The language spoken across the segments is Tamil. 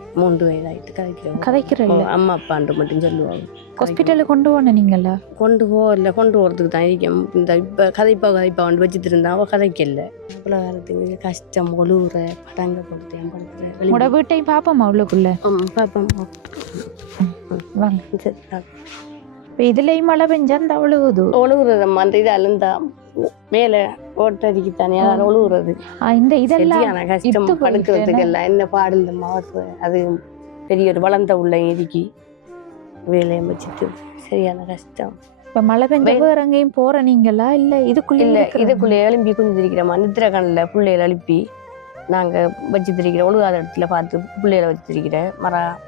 3 வயதாயிட்டு கதைக்கிறோம். கதைக்கிறல்ல அம்மா அப்பான்ட்டு மட்டும் சொல்லுவாங்க. ஹாஸ்பிட்டலில் கொண்டு போன நீங்களா? கொண்டு போகிறதுக்கு தான் இருக்கேன். இந்த இப்போ கதைப்பாண்டு வச்சுட்டு இருந்தா அவள் கதைக்கல. அவ்வளோ காலத்துக்கு கஷ்டம் ஒழுகுற படங்க கொடுத்தேன் படுத்துறேன். உங்களோட வீட்டையும் பார்ப்போம்மா உள்ளுக்குள்ள பார்ப்போம். வாங்க. சரி. இப்போ இதுலேயும் மழை பெஞ்சா அந்த ஒழுகுறதம்மா அந்த இது அழுந்தா மேலே ஓட்டடிக்கு தனியாக ஒழுகுறது. இந்த இதெல்லாம் கஷ்டம் படுக்கிறதுக்கு எல்லாம் என்ன பாடு இந்த மாவு அது பெரிய ஒரு வளர்ந்த உள்ள எரிக்கி வேலையை வச்சுட்டு சரியான கஷ்டம். இப்போ மழை பெஞ்ச வேற எங்கேயும் போற நீங்களா? இல்லை இதுக்குள்ளே எழுப்பி குஞ்சிருக்கிறோமா நித்திர கண்ணில் பிள்ளைகளை எழுப்பி நாங்கள் வச்சுருக்கிறோம். ஒழுகாத இடத்துல பார்த்து பிள்ளைகளை வச்சுருக்கிறேன் மரம்.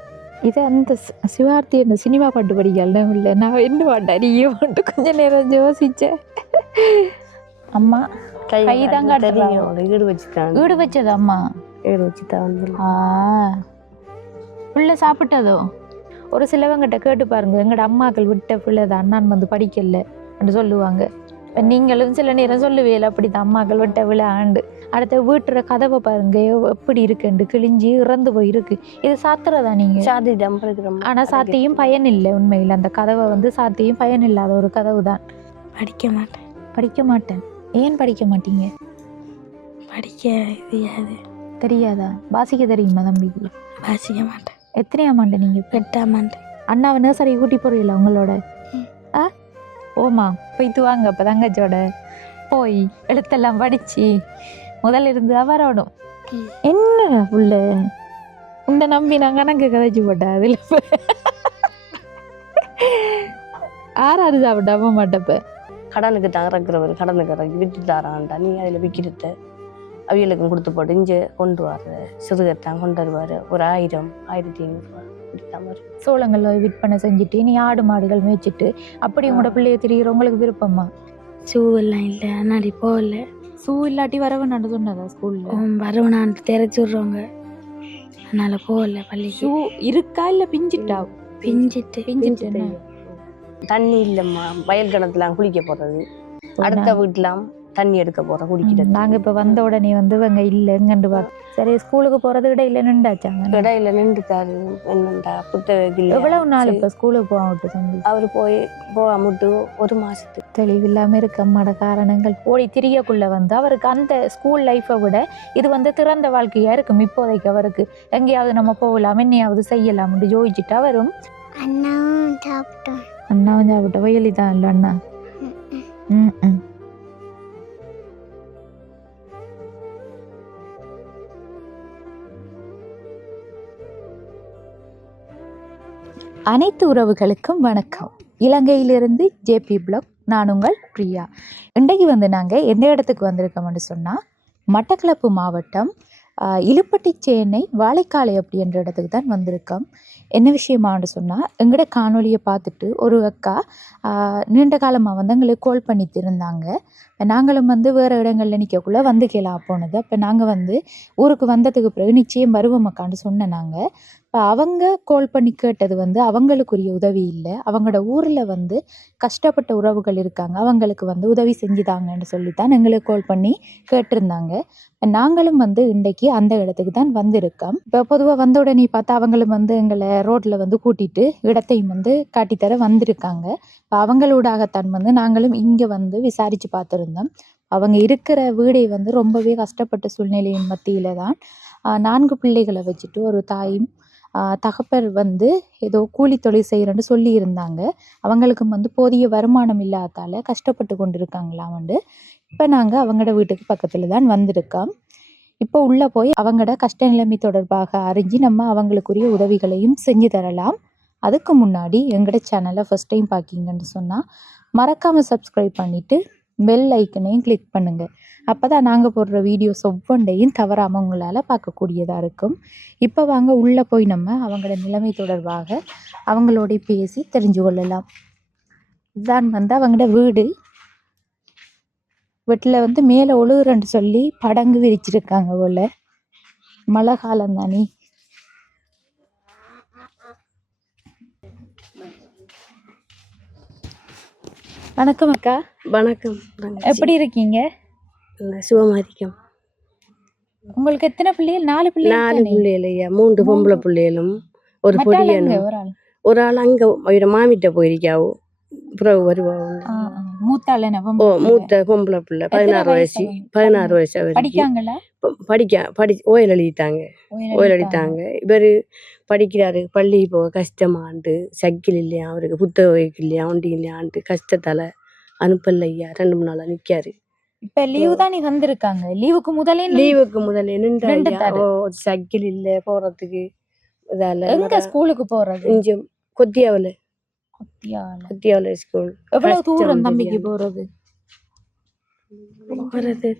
இது அந்த சிவார்த்தி அந்த சினிமா பாட்டு படிக்கல இல்லை, நான் என்ன பாட்டு அறிய பாட்டு கொஞ்ச நேரம் யோசிச்சேன். அம்மா கைதான் காட்டுறீங்க. வீடு வச்சது அம்மா வீடு வச்சுதான் வந்து பிள்ளை சாப்பிட்டதோ. ஒரு சிலவங்கிட்ட கேட்டு பாருங்க, எங்கட அம்மாக்கள் விட்ட பிள்ளை தான் அண்ணான் வந்து படிக்கல அப்படின்னு சொல்லுவாங்க. இப்போ நீங்களும் சில நேரம் சொல்லுவேல அப்படித்தான் அம்மாக்கள் விட்ட விழா ஆண்டு. அடுத்த வீட்டுற கதவை பாருங்க எப்படி இருக்குண்டு கிழிஞ்சி இறந்து போயிருக்கு. இது சாத்துறதா நீங்க? சாத்திதான். ஆனா சாத்தியும் பயன் இல்லை. உண்மையில் அந்த கதவை வந்து சாத்தியும் பயன் இல்லாத ஒரு கதவு தான். படிக்க மாட்டேன். ஏன் படிக்க மாட்டீங்க? தெரியாதா? வாசிக்க தெரியுமா தம்பிக்கு? வாசிக்க மாட்டேன். எத்தனையாம் ஆண்டு நீங்க? 8ஆம் ஆண்டு. அண்ணாவை நர்சரி கூட்டி போறீங்களா உங்களோட? ஓமா போய்த்து வாங்க. அப்போ தங்கச்சோட போய் எழுத்தெல்லாம் படிச்சு முதல்ல இருந்து வரணும். என்ன புள்ள இந்த நம்பி நான் கணக்கு கதைச்சு போட்டேன். அதில் ஆறாறு சாப்பிட்டாம மாட்டப்ப கடனுக்கு தான் இறக்குறவர் கடனுக்கு இறக்கி விட்டு தாரான்டா நீ அதில் விற்கிறத அவியலுக்கும் கொடுத்து போட்டு இங்கே கொண்டு வர சிறுகத்தான் கொண்டு வருவார். ஒரு 1000 1500 இப்படித்தான் வரும். சோளங்கள் விற்பனை செஞ்சுட்டு நீ ஆடு மாடுகள் மேய்ச்சிட்டு அப்படி உங்களோட பிள்ளைய தெரியுற உங்களுக்கு விருப்பமா? ஷூ எல்லாம் இல்லை. அதனாடி போகல. ஷூ இல்லாட்டி வரவனான்னு சொன்னதா ஸ்கூலில்? வரவனான்ட்டு தெரிச்சு விட்றவங்க. அதனால போகல பள்ளி. ஷூ இருக்கா இல்லை பிஞ்சிட்டா? பிஞ்சிட்டு தண்ணி இல்லைம்மா. வயல் கிணத்துலாம் குளிக்க போகிறது. அடுத்த வீட்டுலாம் தண்ணி எடுக்க போகிறோம் குடிக்கிறது. நாங்கள் இப்போ வந்த உடனே வந்து இவங்க இல்லை எங்கண்டு பார்த்து சரி ஸ்கூலுக்கு போகிறது இடையில நின்றாச்சாங்க. இடையில நின்றுட்டாரு. என்னண்டா புத்தகம் இல்லை. எவ்வளவு நாள் இப்போ ஸ்கூலுக்கு போகாமட்டு தம்பி? அவர் போகாமட்டு 1 மாதத்துக்கு. தெளிவில்லாமல் இருக்க அம்மாட காரணங்கள் ஓடி திரியக்குள்ள வந்து அவருக்கு அந்த ஸ்கூல் லைஃப்பை விட இது வந்து திறந்த வாழ்க்கையாக இருக்கும். இப்போதைக்கு அவருக்கு எங்கேயாவது நம்ம போகலாம் என்னையாவது செய்யலாம்னு யோசிச்சுட்டு அவரும் அண்ணாவும் சாப்பிட்ட வயலி தான் இல்லை அண்ணா. அனைத்து உறவுகளுக்கும் வணக்கம். இலங்கையிலிருந்து ஜேபி பிளாக். நான் உங்கள் பிரியா. இன்றைக்கு வந்து நாங்கள் எந்த இடத்துக்கு வந்திருக்கோம்னு சொன்னால் மட்டக்களப்பு மாவட்டம் இலுப்பட்டிச்சேனை வாழைக்காலை அப்படின்ற இடத்துக்கு தான் வந்திருக்கோம். என்ன விஷயமானு சொன்னால் எங்களோட காணொலியை பார்த்துட்டு ஒரு அக்கா நீண்ட காலமாக வந்து எங்களுக்கு கால் பண்ணிட்டு இருந்தாங்க. நாங்களும் வந்து வேறு இடங்களில் நிற்கக்குள்ளே வந்து கேளாக போனது. அப்போ நாங்கள் வந்து ஊருக்கு வந்ததுக்கு பிறகு நிச்சயம் வருவோம் அக்கான்னு சொன்னேன். நாங்கள் இப்போ அவங்க கால் பண்ணி கேட்டது வந்து அவங்களுக்குரிய உதவி இல்லை, அவங்களோட ஊரில் வந்து கஷ்டப்பட்ட உறவுகள் இருக்காங்க, அவங்களுக்கு வந்து உதவி செஞ்சுதாங்கன்னு சொல்லித்தான் எங்களுக்கு கால் பண்ணி கேட்டிருந்தாங்க. நாங்களும் வந்து இன்றைக்கு அந்த இடத்துக்கு தான் வந்திருக்கோம். இப்போ பொதுவாக வந்த உடனே பார்த்தா அவங்களும் வந்து எங்களை ரோட்டில் வந்து கூட்டிகிட்டு இடத்தையும் வந்து காட்டித்தர வந்திருக்காங்க. இப்போ அவங்களோடாகத்தான் வந்து நாங்களும் இங்கே வந்து விசாரித்து பார்த்துருந்தோம். அவங்க இருக்கிற வீடை வந்து ரொம்பவே கஷ்டப்பட்ட சூழ்நிலையின் மத்தியில் தான் 4 பிள்ளைகளை வச்சுட்டு ஒரு தாயும் தகப்பர் வந்து ஏதோ கூலி தொழில் செய்கிறேன்னு சொல்லியிருந்தாங்க. அவங்களுக்கும் வந்து போதிய வருமானம் இல்லாதால் கஷ்டப்பட்டு கொண்டு இருக்காங்களாம். வந்து இப்போ நாங்கள் அவங்களோட வீட்டுக்கு பக்கத்தில் தான் வந்திருக்கோம். இப்போ உள்ளே போய் அவங்களோட கஷ்ட நிலைமை தொடர்பாக அறிஞ்சு நம்ம அவங்களுக்குரிய உதவிகளையும் செஞ்சு தரலாம். அதுக்கு முன்னாடி எங்களோட சேனலை ஃபஸ்ட் டைம் பார்க்கிங்கன்னு சொன்னால் மறக்காமல் சப்ஸ்கிரைப் பண்ணிவிட்டு பெல் ஐக்கனையும் கிளிக் பண்ணுங்கள். அப்போ தான் நாங்கள் போடுற வீடியோஸ் ஒவ்வொன்றையும் தவறாமல் உங்களால் பார்க்கக்கூடியதாக இருக்கும். இப்போ வாங்க உள்ளே போய் நம்ம அவங்களோட நிலைமை தொடர்பாக அவங்களோட பேசி தெரிஞ்சு கொள்ளலாம். இதுதான் வந்து அவங்களோட வீடு. வீட்டில் வந்து மேலே ஒழுகுறன்னு சொல்லி படங்கு விரிச்சிருக்காங்க போல். மழை காலம் தானே. வணக்கம் அக்கா. வணக்கம். எப்படி இருக்கீங்க? சுகமாக இருக்கோம். உங்களுக்கு எத்தனை பிள்ளைகள்? 4 4 பிள்ளைகள். பிள்ளைகளையா 3 பொம்பளை பிள்ளைகளும் ஒரு மற்றாள் எங்க? பொடியனும். ஒரு ஆள். ஒரு ஆள் அங்க ஒரு மாமிட்ட போயிருக்காவோ, பிறகு வருவாங்க. மூத்தாள் என்ன? மூத்த பொம்பளை பிள்ளை 16 வயசு. 16 வயசு அவருக்கு. படிக்காங்களா? ஓயல் எழுதிட்டாங்க. ஓயல் எழுதிட்டாங்க. இவரு படிக்கிறாரு. பள்ளி போக கஷ்டமாண்டு, சைக்கிள் இல்லையா அவருக்கு, புத்தக வைக்கு இல்லையா, ஒண்டி இல்லையாண்டு கஷ்டத்தால அனுப்பலையா 2-3 நாளா நிக்காரு. இப்ப லீவு தான் நீ வந்திருக்காங்க. லீவுக்கு முதலே நின்றாரு. சைக்கிள் இல்ல போறதுக்கு. எங்க ஸ்கூலுக்கு போறது? இங்க கொத்தியாவில ஸ்கூல். எவ்வளவு தூரம் தம்பிக்கு போறது?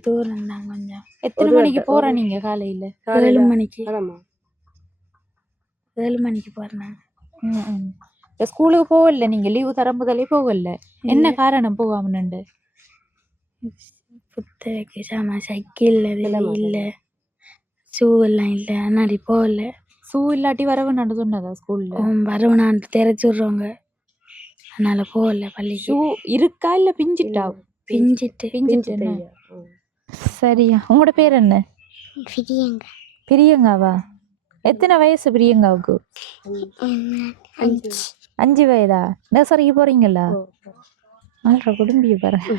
தூரம் தான் கொஞ்சம். எத்தனை மணிக்கு போற நீங்க? காலையில 7 மணிக்கு. 7 மணிக்கு போறேன். ஸ்கூலுக்கு போகல நீங்க? லீவு தர முதலே போகல? என்ன காரணம் போகாம? புத்தகைக்கு சாமா சைக்கிள் இல்ல, ஷூ எல்லாம் இல்ல, அதனால போகல. ஷூ இல்லாட்டி வரவனான்னு சொன்னதா ஸ்கூல்ல? வரவனான்னு தெரிச்சு விடுறவங்க, அதனால போகல பள்ளி. ஷூ இருக்கா இல்ல பிஞ்சிட்டா? பிஞ்சிட்டு. சரியா. உங்களோட பேர் என்ன? பிரியங்காவா? எத்தனை வயசு பிரியங்காவுக்கு? 5 வயதா? நர்சரிக்கு போறீங்களா? குடும்பிய பாருங்க.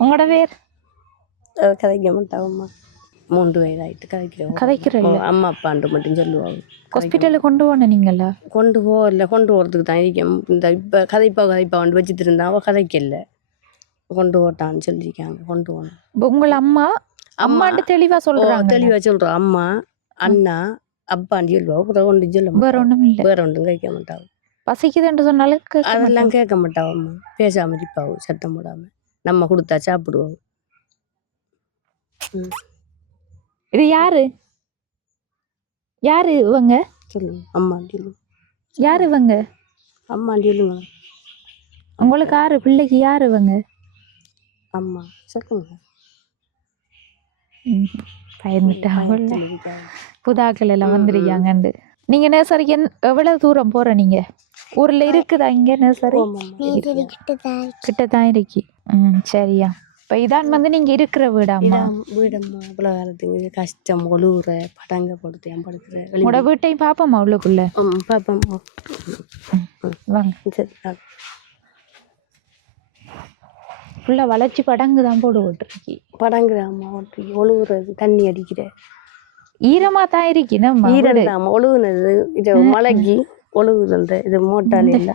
உங்களோட பேர்? கதைக்க மாட்டாங்கம்மா. 3 வயதாயிட்டு கதைக்கிறேன். அம்மா அப்பாண்டு மட்டும் சொல்லுவாங்க. ஹாஸ்பிட்டலுக்கு கொண்டு போன நீங்களா? கொண்டு போகிறதுக்கு தான் இருக்கேன். இந்த இப்போ கதைப்பாண்டு வச்சுட்டு இருந்தா அவள் கதைக்கல, கொண்டு போட்டான்னு சொல்லியிருக்காங்க. கொண்டு போகணும். உங்கள் அம்மாண்டு தெளிவா சொல்றாங்க? தெளிவா சொல்கிறோம். அம்மா அண்ணா அப்பான்னு சொல்லுவோம். அப்புறம் ஒன்றும் சொல்ல வேற ஒன்றும் இல்லை. வேற ஒன்றும் கேட்க மாட்டாவும். பசிக்குதுன்னு சொன்னாலும் அதெல்லாம் கேட்க மாட்டாவம்மா. பேசாம இருப்பாவும், சத்தம் போடாம. நம்ம கொடுத்தா சாப்பிடுவோம். இது யாரு இவங்க? சொல்லுங்க. அம்மான்னு சொல்லுங்க. யாரு இவங்க? அம்மான்னு சொல்லுங்க. உங்களுக்கு 6 பிள்ளைக்கு யாரு இவங்க? அம்மா சொல்லுங்க. பயந்துட்டாங்க. புதாக்கள் எல்லாம் வந்துருக்காங்கண்டு. நீங்க நர்சரிக்கு எவ்வளவு தூரம் போற? நீங்க ஊர்ல இருக்குதா இங்க நர்சரி? கிட்டதான் இருக்கு. சரியா. இப்ப இதான் நீங்க இருக்கிற வீடம்மா? வீடம்மா. இவ்வளவு காலத்துக்கு கஷ்டம், ஒழுகுற படங்க போடுத்து என் படுத்துற. உங்களோட வீட்டையும் பாப்போம்மா உள்ளுக்குள்ள? பாப்பம்மா வாங்க. சரி. ஃபுல்லா வளைச்சி படங்கு தான் போட்டு விட்டுருக்கு. படங்குதாம்மா ஓட்டுருக்கு. ஒழுகுறது, தண்ணி அடிக்கிற ஈரமா தான் இருக்கு. நம்ம ஈரந்தாம்மா ஒழுகுனது. இது மழைக்கு ஒழுகுது. இது மோட்டால் இல்லை.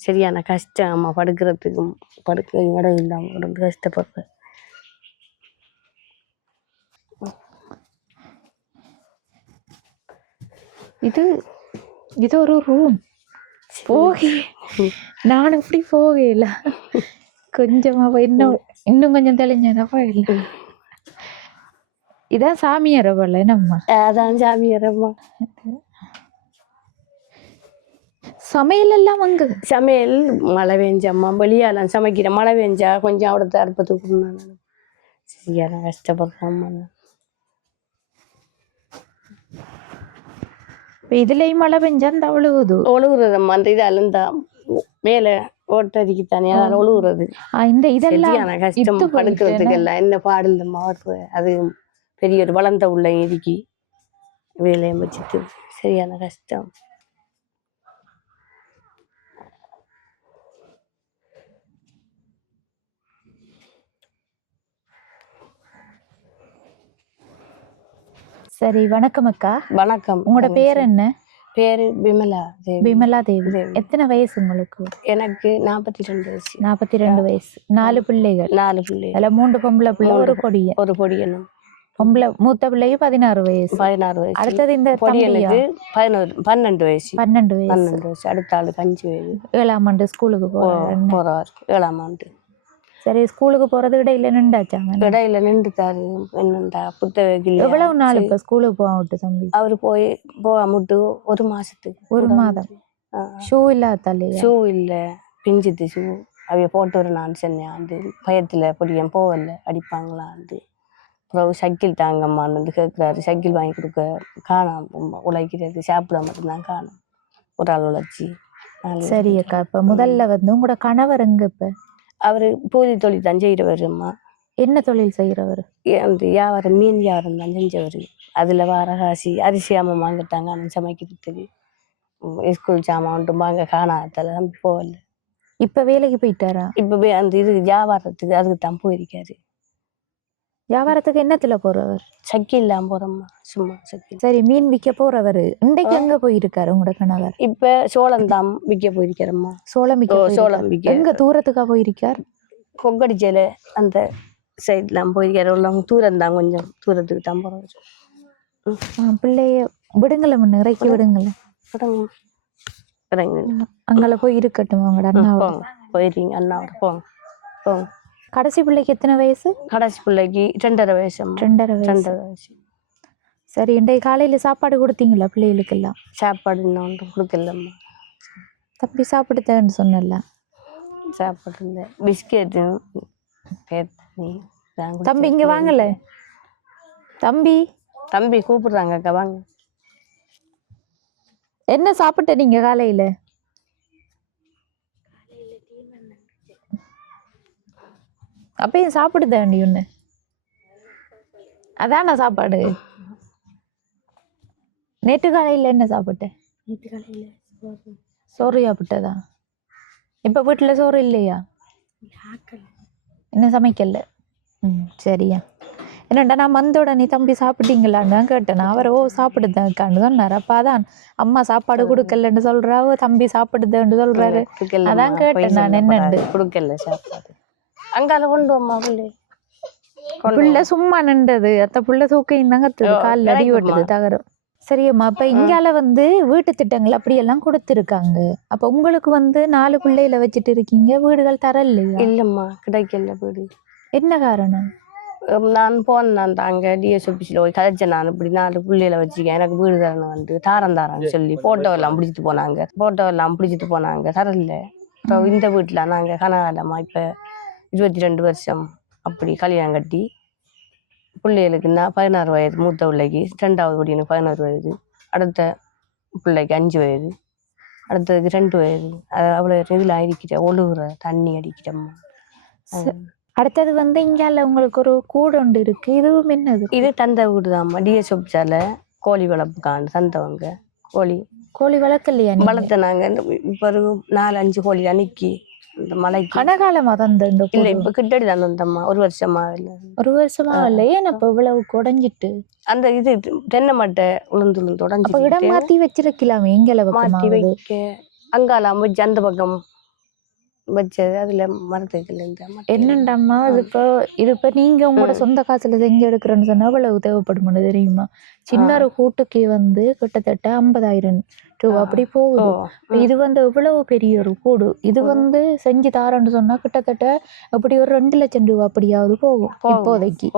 சரியான கஷ்டம் அம்மா. படுக்கிறதுக்கும் படுக்க இடம் இல்லாமல் ரொம்ப கஷ்டப்படுறேன். இது ஒரு ரூம். நானும் இப்படி போகல. கொஞ்சமா இன்னும் கொஞ்சம் தெளிஞ்சா போயிடல. இதான் சாமியார போல நம்ம. அதான் சாமியாரம்மா. சமையல் எல்லாம் அங்க? சமையல் மழை பெஞ்சம்மா. வெளியாலாம் சமைக்கிற. மழை பெஞ்சா கொஞ்சம் அவிடத்தை அடுப்பத்துக்கு சரியான கஷ்டப்படுறோம்மா. இதுலயும் மழை பெஞ்சா அந்த ஒழுகுறதம்மா. அந்த இது அழுந்தா மேல ஓட்டடிக்கு தனியா ஒழுகுறது. இந்த இதெல்லாம் கஷ்டம். படுக்கிறதுக்கு எல்லாம் என்ன பாடலம்மா. அது பெரிய ஒரு வளர்ந்த உள்ள இறுக்கி வேலையை வச்சுட்டு சரியான கஷ்டம். சரி. வணக்கம் அக்கா. வணக்கம். உங்களோட பேர் என்ன? பேரு விமலா தேவி. எத்தனை வயசு உங்களுக்கு? எனக்கு 42 வயசு. 42 வயசு. 4 பிள்ளைகள்? 4 பிள்ளைகள். அதுல 3 பொம்பளை பிள்ளை, ஒரு பொடியனும். பொம்பளை மூத்த பிள்ளைக்கு 16 வயசு. அடுத்தது இந்த பொடியனுக்கு 12 வயசு. 12 வயசு. அடுத்த ஆளுக்கு 5 வயசு. 7ஆம் ஆண்டு ஸ்கூலுக்கு போறாரு. 7ஆம் ஆண்டு. சரி. ஸ்கூலுக்கு போறது இடையில நின்றாச்சாங்க? இடையில நின்றுட்டாரு. என்னண்டா புத்தகம். எவ்வளவு நாள் இப்ப ஸ்கூலுக்கு போக தம்பி? அவரு போகாமட்டு 1 மாசத்துக்கு. 1 மாதம். ஷூ இல்லாதாலே? ஷூ இல்ல, பிஞ்சிட்டு ஷூ. அவைய போட்டு வர நான் சொன்னேன். பயத்துல பொடியன் போகல, அடிப்பாங்களான்னு. அப்புறம் சைக்கிள் தாங்கம்மான்னு கேட்குறாரு. சைக்கிள் வாங்கி கொடுக்க காணாம். உழைக்கிறது சாப்பிட மட்டும்தான் காணும். ஒரு ஆள் உழைச்சி. சரி அக்கா. இப்ப முதல்ல உங்களோட கணவர் எங்க? இப்ப அவரு பூதி தொழில் தான் செய்கிறவருமா. என்ன தொழில் செய்கிறவர்? அந்த வியாபாரம் மீன் வியாபாரம் தான் செஞ்சவர். அதில் வர காசி அரிசி அம்மா வாங்கிட்டாங்க அவன் சமைக்கிறதுக்கு. ஸ்கூல் சாமான் ஒன்றும் வாங்க காணாதெல்லாம் போகல. இப்போ வேலைக்கு போயிட்டாரா? இப்போ அந்த இது வியாபாரத்துக்கு அதுக்கு தான் போயிருக்காரு. வியாபாரத்துக்கு என்னத்துல போறவர்? சக்கி இல்லாமல் போகிறோம்மா, சும்மா சக்கி. சரி, மீன் விற்க போறவர் இன்றைக்கு எங்க போயிருக்காரு உங்களோட கணவர்? இப்போ சோளம் தான் விற்க போயிருக்காரம்மா. சோளம் விற்க? சோளம் விற்க. எங்க தூரத்துக்கா போயிருக்கார்? கொங்கடிச்சல அந்த சைட்லாம் போயிருக்காரு. உள்ளவங்க தூரம் தான், கொஞ்சம் தூரத்துக்கு தான் போகிறோம். பிள்ளைய விடுங்கள, முன்ன இறக்கி விடுங்கள. அங்கால போய் இருக்கட்டும் அவங்களோட அண்ணாவோட. போயிருக்கீங்க அண்ணாவோட போங்க போங்க. கடைசி பிள்ளைக்கு எத்தனை வயசு? கடைசி பிள்ளைக்கு 2.5 வயசு. 2.5 வயசு. சரி, இன்றைய காலையில சாப்பாடு கொடுத்தீங்களா பிள்ளைகளுக்கெல்லாம்? சாப்பாடு இன்னும் ஒன்றும் கொடுக்கலம்மா. தம்பி சாப்பிடுத்தேன்னு சொன்னல. சாப்பாடு இல்லை, பிஸ்கெட்டு. தம்பி இங்க வாங்கல. தம்பி தம்பி கூப்பிடுறாங்க அக்கா, வாங்க. என்ன சாப்பிட்ட நீங்க காலையில? அப்பயும் சாப்பிடுதேண்டி ஒண்ணு. அதான சாப்பாடு. நேற்று காலையில என்ன சாப்பிட்ட? நேற்று காலையில் சோறு சாப்பிட்டதா? இப்ப வீட்டுல சோறு இல்லையா? என்ன சமைக்கல? சரியா. என்னடா நான் வந்தோட நீ தம்பி சாப்பிட்டீங்களான்னு தான் கேட்டேன். அவர் சாப்பிடுதான்னு சொன்னார். அப்ப அதான் அம்மா சாப்பாடு கொடுக்கலன்னு சொல்றாவு, தம்பி சாப்பிடுதுன்னு சொல்றாரு. அதான் கேட்டேன் நான் என்னண்டு. கொடுக்கல சாப்பாடு. அங்கால கொண்டு வாம்மா பிள்ளை. பிள்ளை சும்மா நின்றது. அத்த பிள்ளை தூக்கையும் தான் கத்துது, காலில் அடி ஓட்டுது தகரம். சரியம்மா, அப்ப இங்கால வீட்டு திட்டங்கள் அப்படியெல்லாம் கொடுத்துருக்காங்க. அப்ப உங்களுக்கு 4 பிள்ளைகளை வச்சுட்டு இருக்கீங்க, வீடுகள் தர இல்லையா? இல்லம்மா, கிடைக்கல வீடு. என்ன காரணம்? நான் போனேன் அங்கே டிஎஸ் ஆஃபீஸில் போய் கதைச்சேன். நான் இப்படி 4 பிள்ளைகளை வச்சுக்கேன், எனக்கு வீடு தரணும் தாரன்னு சொல்லி ஃபோட்டோ எல்லாம் பிடிச்சிட்டு போனாங்க. தரல. அப்புறம் இந்த வீட்டில் நாங்கள் கனகாலமாக இப்போ 22 வருஷம் அப்படி கல்யாணம் கட்டி பிள்ளைகளுக்குன்னா 16 வயது, மூத்த பிள்ளைக்கு 2வது படிக்கணும் 11 வயது, அடுத்த பிள்ளைக்கு 5 வயது, அடுத்ததுக்கு 2 வயது. அது அவ்வளோ இதில் அடிக்கிட்ட ஒழுகுற தண்ணி அடிக்கிட்டம்மா. அடுத்தது இங்கால உங்களுக்கு ஒரு கூடு ஒன்று இருக்கு, இதுவும் என்னது? இது தந்த வீடு தான்மா. டிஎஸ் ஆஃபீஸால கோழி வளர்ப்புக்கான தந்தவங்க. கோழி வளர்க்கலையா? வளர்த்த நாங்கள் இப்போ 4-5 கோழி அன்னைக்கு இந்த மலைக்கு. கனகாலமா தந்த? இல்லை, இப்போ கிட்டடி தான் தந்தம்மா. 1 வருஷமா இல்லை. 1 வருஷமா இல்லை. ஏன் அப்போ இவ்வளவு குறைஞ்சிட்டு? அந்த இது தென்னை மட்டை உளுந்து உடஞ்சி இடம் மாத்தி வச்சிருக்கலாமே. எங்களை மாற்றி வைக்க அங்காலாம் வச்சு அந்த பக்கம் வச்சது. அதுல மரத்துல என்னண்டாம்மா, இது இப்போ நீங்க உங்களோட சொந்த காசுல செஞ்சு எடுக்கிறேன்னு சொன்னா எவ்வளவு தேவைப்படும்னு தெரியுமா? சின்ன ஒரு கூட்டுக்கு கிட்டத்தட்ட 50,000 ரூபா அப்படி போகுது. இது எவ்வளவு பெரிய ஒரு கூடு. இது செஞ்சு தாரன்னு சொன்னா கிட்டத்தட்ட அப்படி ஒரு 2 லட்சம் ரூபா அப்படியாவது போகும் இப்போதைக்கு.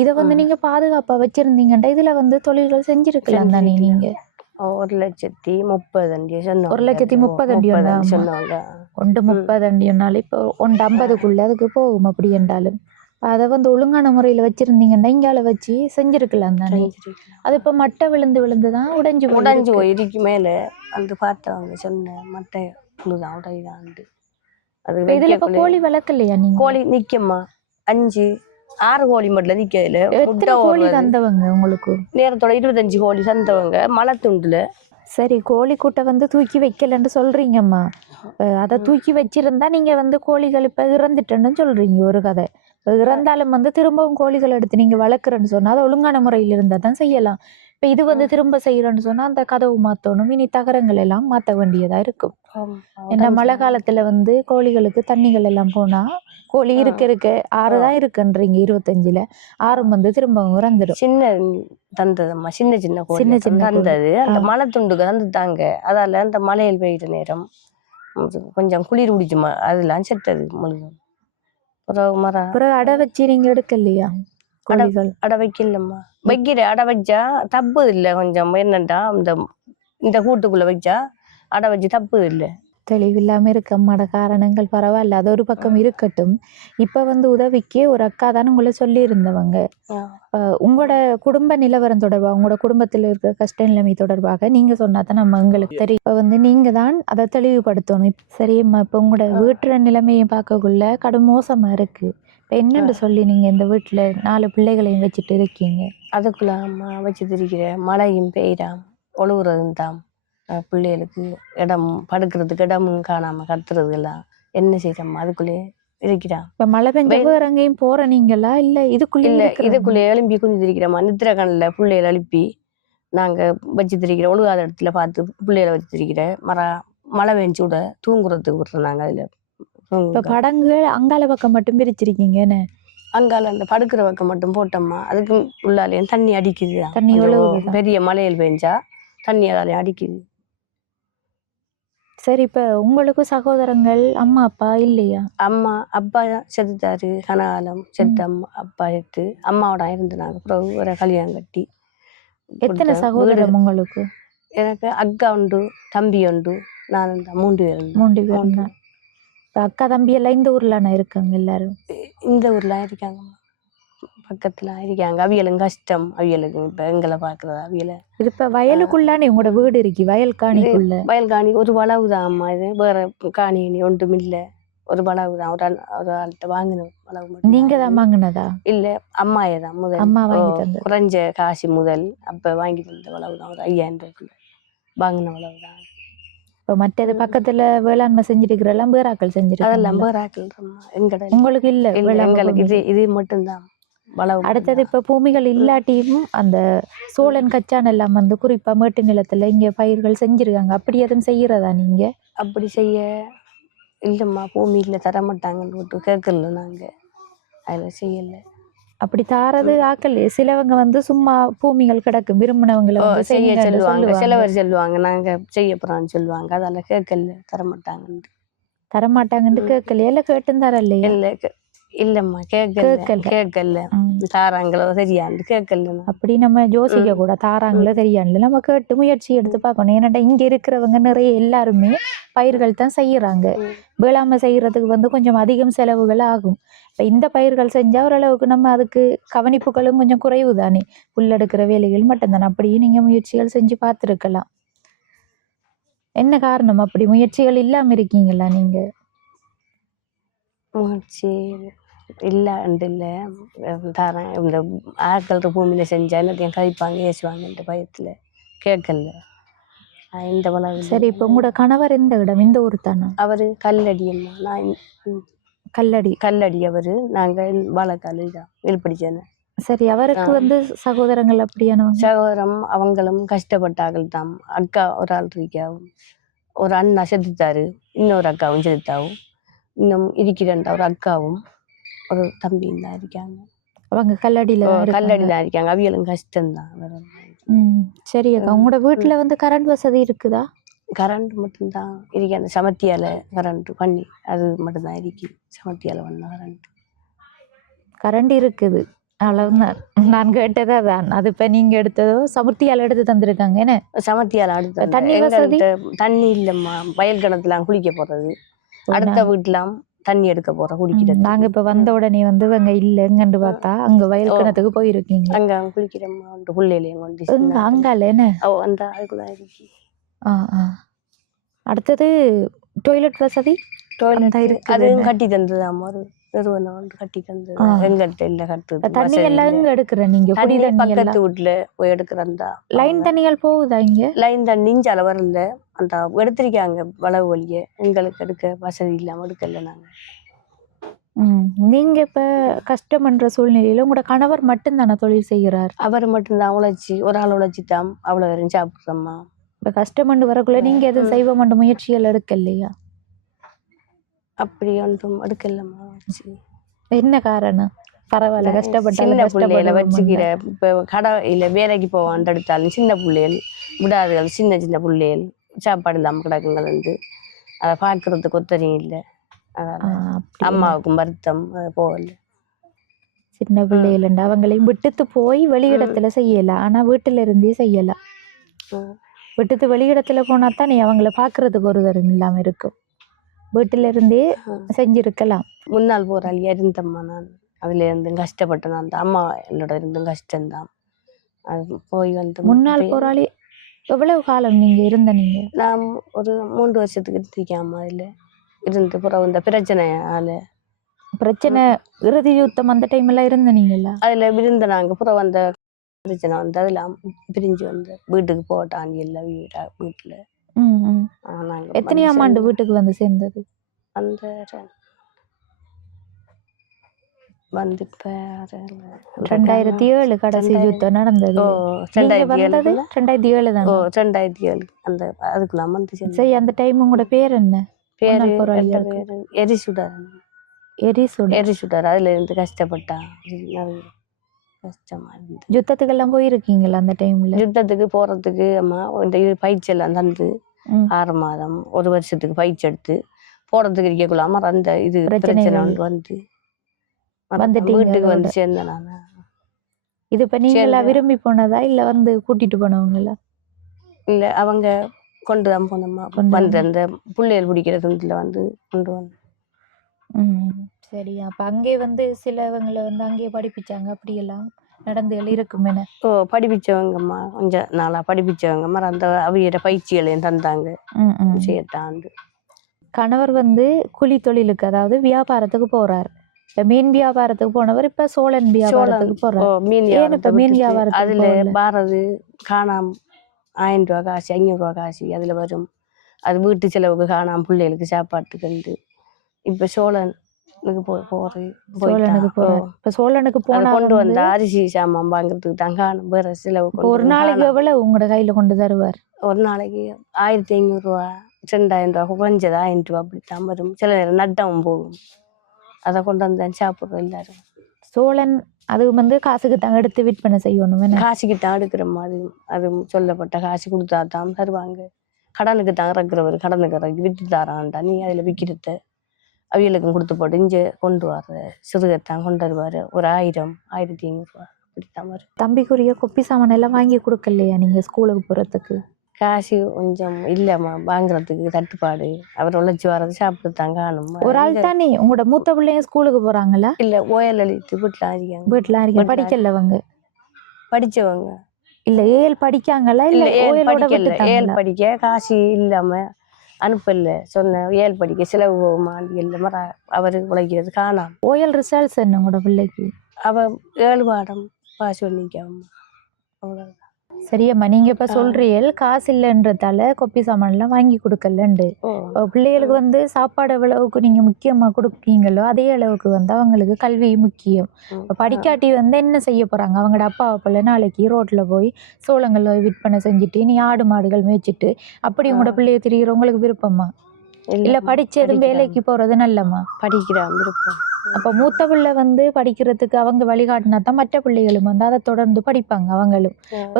இதை நீங்க பாதுகாப்பா வச்சிருந்தீங்கன்னா இதுல தொழில்கள் செஞ்சிருக்கலாம் தானே நீங்க. 1,30,000 சொன்னாங்க. 1,30,000 சொன்னாங்க. 30,000 இப்போ 50க்குள்ள அதுக்கு போகும். அப்படி என்றாலும் அதை ஒழுங்கான முறையில வச்சிருந்தீங்கன்னா இங்கால வச்சு செஞ்சிருக்கலாம் தானே. அது இப்ப மட்டை விழுந்துதான் உடைஞ்சு போயிருக்கு. மேல பார்த்தவங்க சொன்ன மட்டை தான் உடைதான். அது இதுல இப்ப கோழி வளர்க்கலையா நீங்க? கோழி நிக்கம்மா, 5-6 கோழி மட்டும் நிக்கல. எத்தனை கோழி தந்தவங்க உங்களுக்கு? நேரத்தோட 25 கோழி தந்தவங்க மலை துண்டுல. சரி, கோழி கூட்டை தூக்கி வைக்கலன்னு சொல்றீங்கம்மா. அதை தூக்கி வச்சிருந்தா நீங்க கோழிகள் இப்ப இறந்துட்டேன்னு சொல்றீங்க ஒரு கதை. இறந்தாலும் திரும்பவும் கோழிகள் எடுத்து நீங்க வளர்க்குறேன்னு சொன்னா அதை ஒழுங்கான முறையில் இருந்தா தான் செய்யலாம். இப்ப இது திரும்ப செய்யறேன்னு சொன்னா அந்த கதவு மாத்தணும், இனி தகரங்கள் எல்லாம் மாத்த வேண்டியதா இருக்கும். ஏன்னா மழை காலத்துல கோழிகளுக்கு தண்ணிகள் எல்லாம் போனா கோழி இருக்க 6 தான் இருக்குன்றீங்க 25ல 6 திரும்பவும் இறந்துடும். சின்ன தந்ததம்மா, சின்ன கோழி தந்தது. அந்த மலை துண்டுக்கு தந்துட்டாங்க. அதால அந்த மலையில் பெய்கிற நேரம் கொஞ்சம் குளிர் பிடிச்சுமா, அதெல்லாம் செத்தது முழுதும். அப்புறம் அடை வச்சு நீங்க எடுக்கலையா? அடை வைக்கலம்மா. வைக்கிற அடை வச்சா தப்பு இல்லை. கொஞ்சம் என்னண்டா இந்த கூட்டுக்குள்ள வச்சா அடை வச்சு தப்பு இல்லை. தெளிவில்லாம இருக்க அம்மாட காரணங்கள் பரவாயில்ல, அது ஒரு பக்கம் இருக்கட்டும். இப்ப உதவிக்கு ஒரு அக்கா தானே உங்களை சொல்லி இருந்தவங்க. உங்களோட குடும்ப நிலவரம் தொடர்பாக, உங்களோட குடும்பத்துல இருக்கிற கஷ்ட நிலைமை தொடர்பாக நீங்க சொன்னாதான் நம்ம எங்களுக்கு தெரியும். இப்ப நீங்க தான் அதை தெளிவுபடுத்தணும். சரியம்மா, இப்ப உங்களோட வீட்டுற நிலைமையை பார்க்கக்குள்ள கடும் மோசமா இருக்கு. இப்போ என்னன்னு சொல்லி நீங்கள் இந்த வீட்டில் 4 பிள்ளைகளையும் வச்சுட்டு இருக்கீங்க? அதுக்குள்ள அம்மா வச்சு திரிக்கிற மழையும் பெய்யாம் ஒழுகுறதும் தான் பிள்ளைகளுக்கு இடம் படுக்கிறதுக்கு இடமும் காணாம கத்துறது எல்லாம் என்ன செய்யறோம்மா அதுக்குள்ளேயே இருக்கிறான். இப்போ மழை பெஞ்ச வேற எங்கேயும் போற நீங்களா இல்லை இதுக்குள்ளே? இல்லை இதுக்குள்ளே எழும்பி குஞ்சு திரிக்கிறோம்மா. நித்திர கண்ணில் பிள்ளைகளை எழுப்பி நாங்கள் வச்சு திரிக்கிறோம். ஒழுகாத இடத்துல பார்த்து பிள்ளைகளை வச்சு திரிக்கிறேன். மழை பெஞ்சு விட தூங்குறதுக்கு விட்றோம் நாங்கள் அதில். இப்போ படங்குகள் அங்கால பக்கம் மட்டும் பிரிச்சிருக்கீங்கன்னு? அங்கால அந்த படுக்கிற பக்கம் மட்டும் போட்டோம்மா. அதுக்கு உள்ளாலேயும் தண்ணி அடிக்குது. தண்ணி பெரிய மழையில் பெஞ்சா தண்ணி அதாலையும் அடிக்குது. சரி, இப்போ உங்களுக்கு சகோதரங்கள் அம்மா அப்பா இல்லையா? அம்மா அப்பா செத்துட்டாரு கனகாலம். செத்து அப்பா செத்து அம்மாவோட இருந்தாங்க. அப்புறம் ஒரு கல்யாணம் கட்டி. எத்தனை சகோதரம் உங்களுக்கு? எனக்கு அக்கா உண்டு, தம்பி உண்டு, நான் 3 பேர். 3 பேர். இப்போ அக்கா தம்பி எல்லாம் இந்த ஊர்ல இருக்காங்க? எல்லாரும் இந்த ஊர்ல இருக்காங்க, பக்கத்துல இருக்காங்க. அவியலும் கஷ்டம் அவியலுக்கு. இப்ப எங்களை பாக்குறதா அவியல. இது இப்ப வயலுக்குள்ளானே உங்களோட வீடு இருக்கு? வயல் காணிக்குள்ள? வயல் காணி ஒரு வளவு தான் அம்மா. இது வேற காணி ஒன்றும் இல்ல. ஒரு வளவு தான். ஒரு ஆள்கிட்ட வாங்கின வளவு. நீங்க தான் வாங்கினதா? இல்ல அம்மாயே தான் முதல். அம்மா வாங்கி தந்தது. குறைஞ்ச காசு முதல் அப்ப வாங்கி தந்த வளவு தான். ஒரு 5000 ரூபாய்க்குள்ள வாங்கின வளவு தான். இப்போ மற்றது பக்கத்துல வேளாண்மை செஞ்சிருக்கிற எல்லாம் வேறாக்கள் செஞ்சிருக்காங்க? அதெல்லாம் வேறாக்கள். எங்கட உங்களுக்கு இல்ல? எங்களுக்கு இது மட்டும்தான் வளவு. அடுத்தது இப்போ பூமிகள் இல்லாட்டியும் அந்த சோழன் கச்சான் எல்லாம் வந்து குறிப்பா மேட்டு நிலத்துல இங்க பயிர்கள் செஞ்சிருக்காங்க. அப்படி எதுவும் செய்யறதா நீங்க? அப்படி செய்ய இல்லம்மா. பூமியில தரமாட்டாங்கன்னு விட்டு கேட்கல நாங்க. அதில் செய்யல. அப்படி தாரது ஆக்கல். சிலவங்க வந்து சும்மா பூமிகள் கிடக்கும் விரும்பினவங்களை செய்ய சொல்லுவாங்க. சிலவர் சொல்லுவாங்க நாங்க செய்ய போறோம்னு சொல்லுவாங்க. அதெல்லாம் கேட்கல. தரமாட்டாங்கன்னு கேட்கல. எல்லாம் கேட்டு தரலையா? இல்லை இல்லம்மா கேட்கல. தாராங்களோ சரியான்னு கேட்கல. அப்படி நம்ம யோசிக்க கூட தாராங்களோ சரியான்னு நம்ம கேட்டு முயற்சி எடுத்து பார்க்கணும். ஏன்னாட்டா இங்க இருக்கிறவங்க நிறைய எல்லாருமே பயிர்கள் தான் செய்யறாங்க. வேளாண்மை செய்யறதுக்கு வந்து கொஞ்சம் அதிகம் செலவுகள் ஆகும். இப்போ இந்த பயிர்கள் செஞ்சா ஓரளவுக்கு நம்ம அதுக்கு கவனிப்புகளும் கொஞ்சம் குறைவு தானே. புல்லெடுக்கிற வேலைகள் மட்டும்தானே. அப்படியே நீங்க முயற்சிகள் செஞ்சு பார்த்துருக்கலாம். என்ன காரணம் அப்படி முயற்சிகள் இல்லாம இருக்கீங்களா நீங்க? முயற்சி இல்லை இல்லை. தரேன் இந்த ஆட்கள் பூமியில செஞ்சா எல்லாத்தையும் கழிப்பாங்க ஏசுவாங்கன்ற பயத்துல கேட்கல. இந்த வளவு. சரி, இப்போ உங்களோட கணவர் எந்த இடம்? இந்த ஊர் தானே? அவரு கல்லடி அம்மா. நான் கல்லடி. அவரு நாங்க வாழைக்கால் தான் வில்படிச்சேன்னு. சரி, அவருக்கு வந்து சகோதரங்கள் அப்படியானவங்க? சகோதரம் அவங்களும் கஷ்டப்பட்டார்கள் தான். அக்கா ஒரு ஆள் இருக்காவும், ஒரு அண்ணா செத்துட்டாரு, இன்னொரு அக்காவும் செத்துட்டாவும், இன்னும் இருக்கிறண்டா ஒரு அக்காவும் ஒரு தம்பியும் தான் இருக்காங்க. அவங்க கல்லடியில இருக்காங்க. அவியலும் கஷ்டம்தான். சரி அக்கா, உங்களோட வீட்டுல வந்து கரண்ட் வசதி இருக்குதா? கரண்ட் மட்டும்தான் இருக்கு. அந்த சமத்தியால கரண்ட் பண்ணி அது மட்டும்தான் இருக்கு. சமத்தியால பண்ண கரண்ட் இருக்குது அவ்வளவுதான். நான் கேட்டதா தான். அது இப்ப நீங்க எடுத்ததோ சமுர்த்தியால எடுத்து தந்திருக்காங்க. என்ன சமத்தியால அடுத்த தண்ணி வசதி? தண்ணி இல்லம்மா. வயல் கிணத்துலாம் குளிக்க போறது. அடுத்த வீட்டுலாம் தண்ணி எடுக்க போறோம் குடிக்கிறது. நாங்க இப்ப வந்த உடனே வந்து அங்க இல்லைங்கன்னு பார்த்தா அங்க வயல் கிணத்துக்கு போயிருக்கீங்க. அங்க குளிக்கிறோம்மா. பிள்ளையிலையும் கொண்டு அங்கால என்ன அந்த அதுக்குதான் இருக்கு. அடுத்தது டாய்லெட் வசதி? அதுவும் கட்டி தந்ததாம். ஒரு நிறுவனம் வந்து கட்டி தந்தது. எங்கள்கிட்ட இல்ல கட்டுறது. தண்ணி எல்லாம் எங்க எடுக்கிற நீங்க? பக்கத்து வீட்டுல போய் எடுக்கிறந்தா. லைன் தண்ணிகள் போகுதா இங்க? லைன் தண்ணி இஞ்சால வரல. அந்த எடுத்திருக்காங்க வளவு வழிய. எங்களுக்கு எடுக்க வசதி இல்லாம எடுக்கல நாங்க. நீங்க இப்ப கஷ்டம்ன்ற சூழ்நிலையில உங்களோட கணவர் மட்டும்தானே தொழில் செய்கிறார்? அவர் மட்டும்தான் உழைச்சி, ஒரு ஆள் உழைச்சிட்டாம். அவ்வளவு வரையும் சாப்பிடுறோம்மா. இப்ப கஷ்டமண்டு வரக்குள்ள நீங்க எதுவும் செய்வமண்டு முயற்சிகள் எடுக்கலையா? அப்படி ஒன்றும் எடுக்கலம்மா. என்ன காரணம்? பரவாயில்ல, சின்ன பிள்ளைகளை வச்சுக்கிற. இப்ப கடை இல்ல வேலைக்கு போவான் எடுத்தாலும் சின்ன பிள்ளைகள் விடாதுகள். சின்ன சின்ன பிள்ளைகள் சாப்பாடு இல்லாம கிடக்குங்கள் வந்து அதை பார்க்கறதுக்கு ஒத்தரையும் இல்லை. அம்மாவுக்கும் வருத்தம். போகல. சின்ன பிள்ளைகள் அவங்களையும் விட்டுட்டு போய் வெளியிடத்துல செய்யலாம். ஆனா வீட்டுல இருந்தே செய்யலாம். விட்டுட்டு வெளியிடத்துல போனா தான் நீ அவங்கள பாக்குறதுக்கு ஒரு தரம் இல்லாம இருக்கும். வீட்டுல இருந்தே செஞ்சிருக்கலாம். முன்னாள் போராளியா இருந்தம்மா நான். அதுல இருந்து கஷ்டப்பட்டேன். அந்த அம்மா என்னோட இருந்தும் கஷ்டம்தான். அது போய் வந்து. முன்னாள் போராளி எவ்வளவு காலம் நீங்க இருந்த? நீங்க நான் ஒரு 3 வருஷத்துக்கு இருக்கேன் அம்மா. அதுல இருந்து பிறகு இந்த பிரச்சனையால பிரச்சனை இறுதி யுத்தம் அந்த டைம் எல்லாம் இருந்த நீங்களா? அதில் விழுந்த நாங்கள் அப்புறம் வந்த பிரச்சனை வந்து அதெல்லாம் பிரிஞ்சு வந்து வீட்டுக்கு போட்டாங்க எல்லாம் வீட்டில். நாங்கள் எத்தனையாம் ஆண்டு வீட்டுக்கு வந்து சேர்ந்தது? அந்த வந்து இப்போ 2007 கடைசி யுத்தம் நடந்தது. 2007 தான். 2007 அந்த அதுக்குலாம் வந்து சரி, அந்த டைம் உங்களோட பேர் என்ன? பேரு எரிசுடர். அதுல இருந்து கஷ்டப்பட்டான், கஷ்டமா இருந்தது. யுத்தத்துக்கெல்லாம் போயிருக்கீங்களா அந்த டைம்ல? யுத்தத்துக்கு போறதுக்கு அம்மா இந்த பயிற்சி எல்லாம் தந்து 6 மாதம் 1 வருஷத்துக்கு பயிற்சி எடுத்து போறதுக்கு இருக்கக்குள்ளாம அந்த இது பிரச்சனை வந்து வீட்டுக்கு வந்து சேர்ந்தேன் நான். இது இப்ப நீங்களா விரும்பி போனதா இல்ல வந்து கூட்டிட்டு போனவங்களா? இல்ல அவங்க கொண்டு தான் போனோம்மா. வந்து அந்த புள்ளையல் பிடிக்கிற துண்டுல வந்து கொண்டு வந்தோம். சரி, அப்ப அங்கே வந்து சிலவங்களை வந்து அங்கேயே படிப்பிச்சாங்க, அப்படியெல்லாம் நடந்துகள் இருக்குமே? படிப்பிச்சவங்கம்மா கொஞ்சம் நாளா படிப்பிச்சவங்கம்மா அந்த அவையோட பயிற்சிகளையும் தந்தாங்க சேர்த்தாண்டு. கணவர் வந்து கூலி தொழிலுக்கு, அதாவது வியாபாரத்துக்கு போறார். மீன் வியாபாரத்துக்கு போனவர் இப்ப சோழன் வியாபாரத்துக்கு போறார். மீன் வியாபாரத்துக்கு அதுல பாரது காணாம 1000 ரூபா காசு 500 ரூபா காசு அதுல வரும். அது வீட்டு செலவுக்கு காணாம பிள்ளைகளுக்கு சாப்பாட்டுக்கு. இப்ப சோழனுக்கு போறாரு. இப்ப சோழனுக்கு போனா கொண்டு வந்த அரிசி சாமான் வாங்குறதுக்கு தான் காணும். வேற செலவு ஒரு நாளைக்கு எவ்வளவு உங்களோட கையில கொண்டு தருவார்? ஒரு நாளைக்கு 1500 ரூபா 2000 ரூபா குறைஞ்சது 1000 ரூபா அப்படித்தான் வரும். சில நேரம் நட்டமும் போகும். அதை கொண்டு வந்து சாப்பிடுறோம் எல்லாரும். சோழன் அது வந்து காசுக்கு தான் எடுத்து விற்பனை செய்யணும். காசுக்கு தான் எடுக்கிற மாதிரி அது சொல்லப்பட்ட காசு கொடுத்தா தான் தருவாங்க. கடனுக்கு தான் இறக்குறவர் கடனுக்கு இறக்கி விட்டு தரான்டா நீ அதில் விற்கிறத அவியலுக்கும் கொடுத்து போட்டு இங்கே கொண்டு வர்ற சிறுகத்தான் கொண்டு வருவார். ஒரு 1000 1500 ரூபா அப்படித்தான் வரும். தம்பிக்குரிய கொப்பி சாமான் எல்லாம் வாங்கி கொடுக்கலையா நீங்க ஸ்கூலுக்கு போறதுக்கு? காசு கொஞ்சம் இல்லம்மா, வாங்குறதுக்கு தட்டுப்பாடு. அவர் உழைச்சி வர்றது சாப்பிட்டு தான் காணும். ஒரு ஆள் தானே உங்களோட மூத்த பிள்ளைங்க ஸ்கூலுக்கு போறாங்களா? இல்ல ஓயல் அழித்து வீட்டுல இருக்காங்க. படிக்கலவங்க? படிச்சவங்க இல்ல ஏல் படிக்காங்களா? இல்ல ஏல் படிக்க காசு இல்லாம அனுப்பல. சொன்ன ஏல் படிக்க செலவு போகுமாண்டி இல்லாம அவரு உழைக்கிறது காணாம. ஓயல் ரிசல்ட்ஸ் என்ன உங்களோட பிள்ளைக்கு? அவ 7 பாடம் பாஸ் பண்ணிக்காம. அவ்வளவுதான். சரியம்மா, நீங்க இப்ப சொல்றீங்க காசு இல்லைன்றதால கொப்பி சாமான் எல்லாம் வாங்கி கொடுக்கலண்டு. பிள்ளைகளுக்கு வந்து சாப்பாடு எவ்வளவுக்கு நீங்க முக்கியமா கொடுப்பீங்களோ அதே அளவுக்கு வந்து அவங்களுக்கு கல்வி முக்கியம். படிக்காட்டி வந்து என்ன செய்ய போறாங்க? அவங்களோட அப்பாவை போல நாளைக்கு ரோட்ல போய் சோளங்களை விற்பனை செஞ்சுட்டு நீ ஆடு மாடுகள் மேய்ச்சிட்டு அப்படி உங்களோட பிள்ளைய திரிகிறவங்களுக்கு விருப்பமா? இல்ல படிச்சதும் வேலைக்கு போறது நல்லம்மா? படிக்கிறான் விருப்பம். அப்ப மூத்த பிள்ளை வந்து படிக்கிறதுக்கு அவங்க வழிகாட்டினா தான் மற்ற பிள்ளைகளும் வந்து அதை தொடர்ந்து படிப்பாங்க.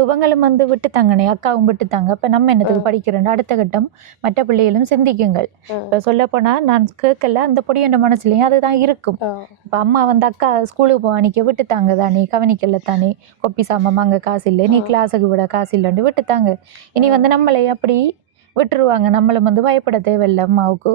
இவங்களும் வந்து விட்டுத்தாங்கனே, அக்காவும் விட்டுத்தாங்க. அப்ப நம்ம என்னத்துக்கு படிக்கிறோம்? அடுத்த கட்டம் மற்ற பிள்ளைகளும் சிந்திக்குங்கள். இப்ப சொல்ல போனா நான் கேட்கல, அந்த பொடி என்ற மனசுலயும் அதுதான் இருக்கும். இப்ப அம்மா வந்து அக்கா ஸ்கூலுக்கு போவானிக்க விட்டுத்தாங்க தானே, கவனிக்கல தானே, கொப்பி சாமான் வாங்க காசு இல்லை, நீ கிளாஸுக்கு விட காசு இல்லைன்னு விட்டுத்தாங்க. இனி வந்து நம்மளை அப்படி விட்டுருவாங்க. நம்மளும் வந்து பயப்பட தேவையில்லை. அம்மாவுக்கு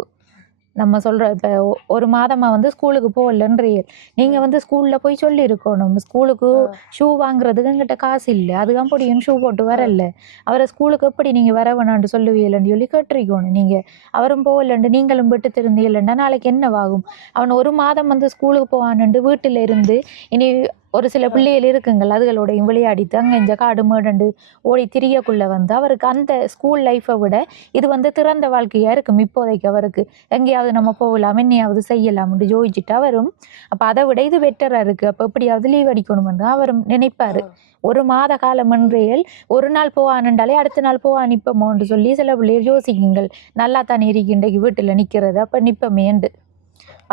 நம்ம சொல்ற இப்போ 1 மாதமா வந்து ஸ்கூலுக்கு போகலன்றீங்க. நீங்க வந்து ஸ்கூல்ல போய் சொல்லி இருக்கணும், ஸ்கூலுக்கு ஷூ வாங்குறதுக்கு எங்கிட்ட காசு இல்லை, அதுதான் பொடியும் ஷூ போட்டு வரல, அவரை ஸ்கூலுக்கு எப்படி நீங்க வர வேணான்னு சொல்லுவீங்கன்னு சொல்லி கேட்டிருக்கணும். நீங்க அவரும் போகலண்டு நீங்களும் விட்டு திருந்தீங்கலண்டா நாளைக்கு என்னவாகும்? அவன் 1 மாதம் வந்து ஸ்கூலுக்கு போவானுண்டு வீட்டுல இருந்து இனி ஒரு சில பிள்ளைகள் இருக்குங்கள், அதுகளோடையும் விளையாடிட்டு அங்கே இந்த காடு மேடண்டு ஓடி திரியக்குள்ள வந்து அவருக்கு அந்த ஸ்கூல் லைஃப்பை விட இது வந்து திறந்த வாழ்க்கையா இருக்கும். இப்போதைக்கு அவருக்கு எங்கேயாவது நம்ம போகலாம், என்னையாவது செய்யலாம்னு யோசிச்சுட்டு வரும். அப்போ அதை விட இது பெட்டரா இருக்கு, அப்போ எப்படியாவது லீவ் அடிக்கணும்னு அவரும் நினைப்பாரு. 1 மாத காலம் என்றேல் 1 நாள் போவானுண்டாலே அடுத்த நாள் போவான் நிற்பமோன்னு சொல்லி சில பிள்ளைகள் யோசிக்குங்கள், நல்லா தானே இருக்கின்றைக்கு வீட்டில் நிற்கிறது, அப்போ நிற்பமேண்டு.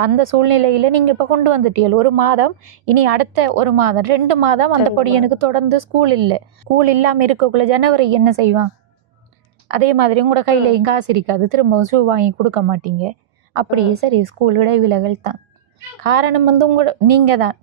அந்த சூழ்நிலையில நீங்க இப்ப கொண்டு வந்துட்டீங்க 1 மாதம், இனி அடுத்த 1 மாதம் 2 மாதம் அந்த பொடியனுக்கு தொடர்ந்து ஸ்கூல் இல்லை. ஸ்கூல் இல்லாம இருக்கக்குள்ள ஜனவரி என்ன செய்வான்? அதே மாதிரி உங்களோட கையிலையும் காசு இருக்காது, திரும்பவும் ஷூ வாங்கி கொடுக்க மாட்டீங்க. அப்படியே சரி ஸ்கூல் இடைவிலகல் தான் காரணம். வந்து நீங்க தான்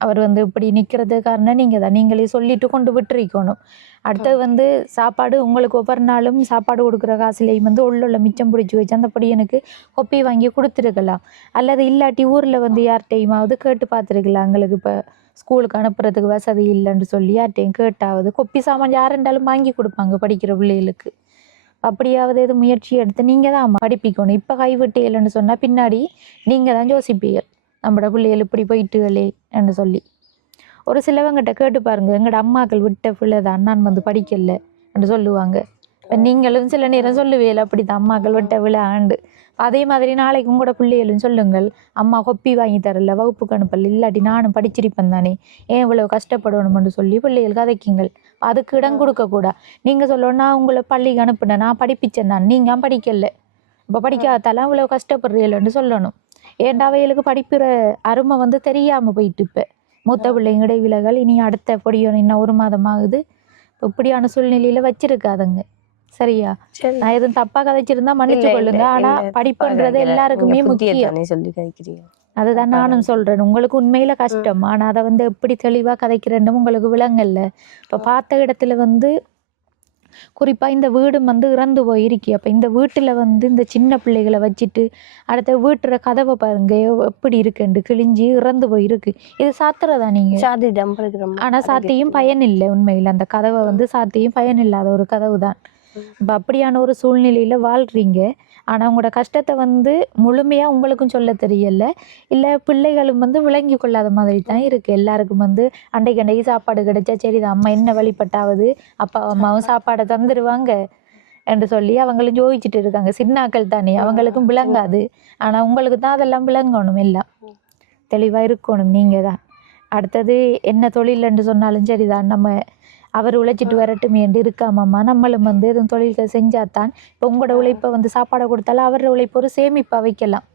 அவர் வந்து இப்படி நிற்கிறது காரணம் நீங்க தான். நீங்களே சொல்லிட்டு கொண்டு விட்டுருக்கணும். அடுத்தது வந்து சாப்பாடு உங்களுக்கு ஒவ்வொரு நாளும் சாப்பாடு கொடுக்குற காசுலையும் வந்து உள்ள மிச்சம் பிடிச்சி வச்சு அந்த எனக்கு கொப்பி வாங்கி கொடுத்துருக்கலாம். அல்லது இல்லாட்டி ஊரில் வந்து யார்கிட்டையுமாவது கேட்டு பார்த்துருக்கலாம், எங்களுக்கு இப்போ ஸ்கூலுக்கு அனுப்புறதுக்கு வசதி இல்லைன்னு சொல்லி யார்கிட்டையும் கேட்டாவது கொப்பி சாமான் யாருண்டாலும் வாங்கி கொடுப்பாங்க படிக்கிற பிள்ளைகளுக்கு. அப்படியாவது எது முயற்சி எடுத்து நீங்கள் தான் படிப்பிக்கணும். இப்போ கைவிட்டு இல்லைன்னு சொன்னால் பின்னாடி நீங்கள் தான் யோசிப்பீங்க, நம்மட பிள்ளைகள் இப்படி போயிட்டுகளே என்று சொல்லி ஒரு சிலவங்கிட்ட கேட்டு பாருங்க, எங்கட அம்மாக்கள் விட்ட பிள்ளை தான் நான் வந்து படிக்கல என்று சொல்லுவாங்க. இப்ப நீங்களும் சில நேரம் சொல்லுவேல அப்படித்தான் அம்மாக்கள் விட்ட விழா ஆண்டு. அதே மாதிரி நாளைக்கு உங்களோட பிள்ளைகளும் சொல்லுங்கள், அம்மா கொப்பி வாங்கி தரல, வகுப்புக்கு அனுப்பல, இல்லாட்டி நானும் படிச்சிருப்பேன் தானே, ஏன் இவ்வளவு கஷ்டப்படணும்னு சொல்லி பிள்ளைகள் கதைக்குங்கள். அதுக்கு இடம் கொடுக்கக்கூடா. நீங்க சொல்லணும், நான் உங்களை பள்ளிக்கு அனுப்புனேன், நான் படிப்பிச்சேன், நான் நீங்க படிக்கல, இப்போ படிக்காதாலாம் இவ்வளவு கஷ்டப்படுறீங்களன்னு சொல்லணும். ஏன்டா அவைகளுக்கு படிப்புற அருமை வந்து தெரியாம போயிட்டு இப்ப மூத்த பிள்ளைங்க இடைவிலகள் இனி அடுத்த பொடியும் இன்னும் 1 மாதம் ஆகுது. இப்படியான சூழ்நிலையில வச்சிருக்காதுங்க. சரியா? நான் எதுவும் தப்பா கதைச்சிருந்தா மன்னிச்சு கொள்ளுங்க. ஆனா படிப்புன்றது எல்லாருக்குமே முக்கியம். அதுதான் நானும் சொல்றேன். உங்களுக்கு உண்மையில கஷ்டம், ஆனா அதை வந்து எப்படி தெளிவா கதைக்கிறேன்னு உங்களுக்கு விளங்கல்ல. இப்ப பார்த்த இடத்துல வந்து குறிப்பா இந்த வீடும் வந்து இறந்து போயிருக்கி. அப்ப இந்த வீட்டுல வந்து இந்த சின்ன பிள்ளைகளை வச்சுட்டு அடுத்த வீட்டுற கதவை பாருங்க எப்படி இருக்குண்டு கிழிஞ்சு இறந்து போயிருக்கு. இது சாத்துறதா நீங்க? ஆனா சாத்தியும் பயன் இல்லை. உண்மையில அந்த கதவை வந்து சாத்தியும் பயன் இல்லாத ஒரு கதவு தான். இப்ப அப்படியான ஒரு சூழ்நிலையில வாழ்றீங்க. ஆனா உங்களோட கஷ்டத்தை வந்து முழுமையா உங்களுக்கும் சொல்ல தெரியல, இல்ல பிள்ளைகளும் வந்து விளங்கி கொள்ளாத மாதிரி தான் இருக்கு. எல்லாருக்கும் வந்து அன்றைக்கு சாப்பாடு கிடைச்சா சரிதான், அம்மா என்ன வழிபட்டாவது அப்பா அம்மாவும் சாப்பாடை தந்துடுவாங்க என்று சொல்லி அவங்களும் ஜோதிச்சுட்டு இருக்காங்க. சின்னாக்கள் தானே, அவங்களுக்கும் விளங்காது. ஆனா உங்களுக்கு தான் அதெல்லாம் விளங்கணும், எல்லாம் தெளிவா இருக்கணும். நீங்க தான் அடுத்தது என்ன தொழில் என்று சொன்னாலும் சரிதான், நம்ம அவர் உழைச்சிட்டு வரட்டும் என்று இருக்காமம்மா, நம்மளும் வந்து எதுவும் தொழில்கள் செஞ்சாதான். இப்போ உங்களோட உழைப்பை வந்து சாப்பாடை கொடுத்தாலும் அவரோட உழைப்பு ஒரு சேமிப்பா வைக்கலாம்,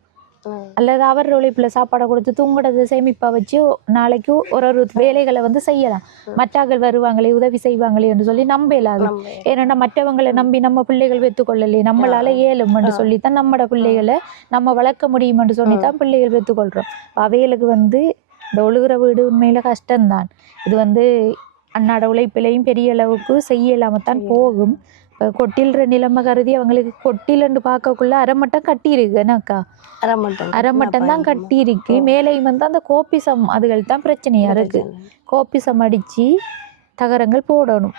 அல்லது அவரோட உழைப்புல சாப்பாடை கொடுத்து உங்களோட சேமிப்பா வச்சு நாளைக்கு ஒரு வேலைகளை வந்து செய்யலாம். மற்றாக்கள் வருவாங்களே உதவி செய்வாங்களே என்று சொல்லி நம்பலாது. ஏன்னா மற்றவங்களை நம்பி நம்ம பிள்ளைகள் பெற்றுக்கொள்ளலே, நம்மளால இயலும் என்று சொல்லித்தான் நம்மளோட பிள்ளைகளை நம்ம வளர்க்க முடியும் என்று சொல்லித்தான் பிள்ளைகள் பெற்றுக்கொள்றோம். அவைகளுக்கு வந்து இந்த ஒழுகுற வீடு உண்மையில கஷ்டம்தான். இது வந்து அன்னாட உழைப்பிலையும் பெரிய அளவுக்கு செய்யலாமத்தான் போகும். இப்போ கொட்டில்ற நிலைமை கருதி அவங்களுக்கு கொட்டிலன்னு பார்க்கக்குள்ள அரைமட்டம் கட்டியிருக்கு. என்னக்கா அரைமட்டம் தான் கட்டியிருக்கு. மேலேயும் வந்து அந்த கோப்பிசம் அதுகள் தான் பிரச்சனையா இருக்கு. கோப்பிசம் அடிச்சு தகரங்கள் போடணும்.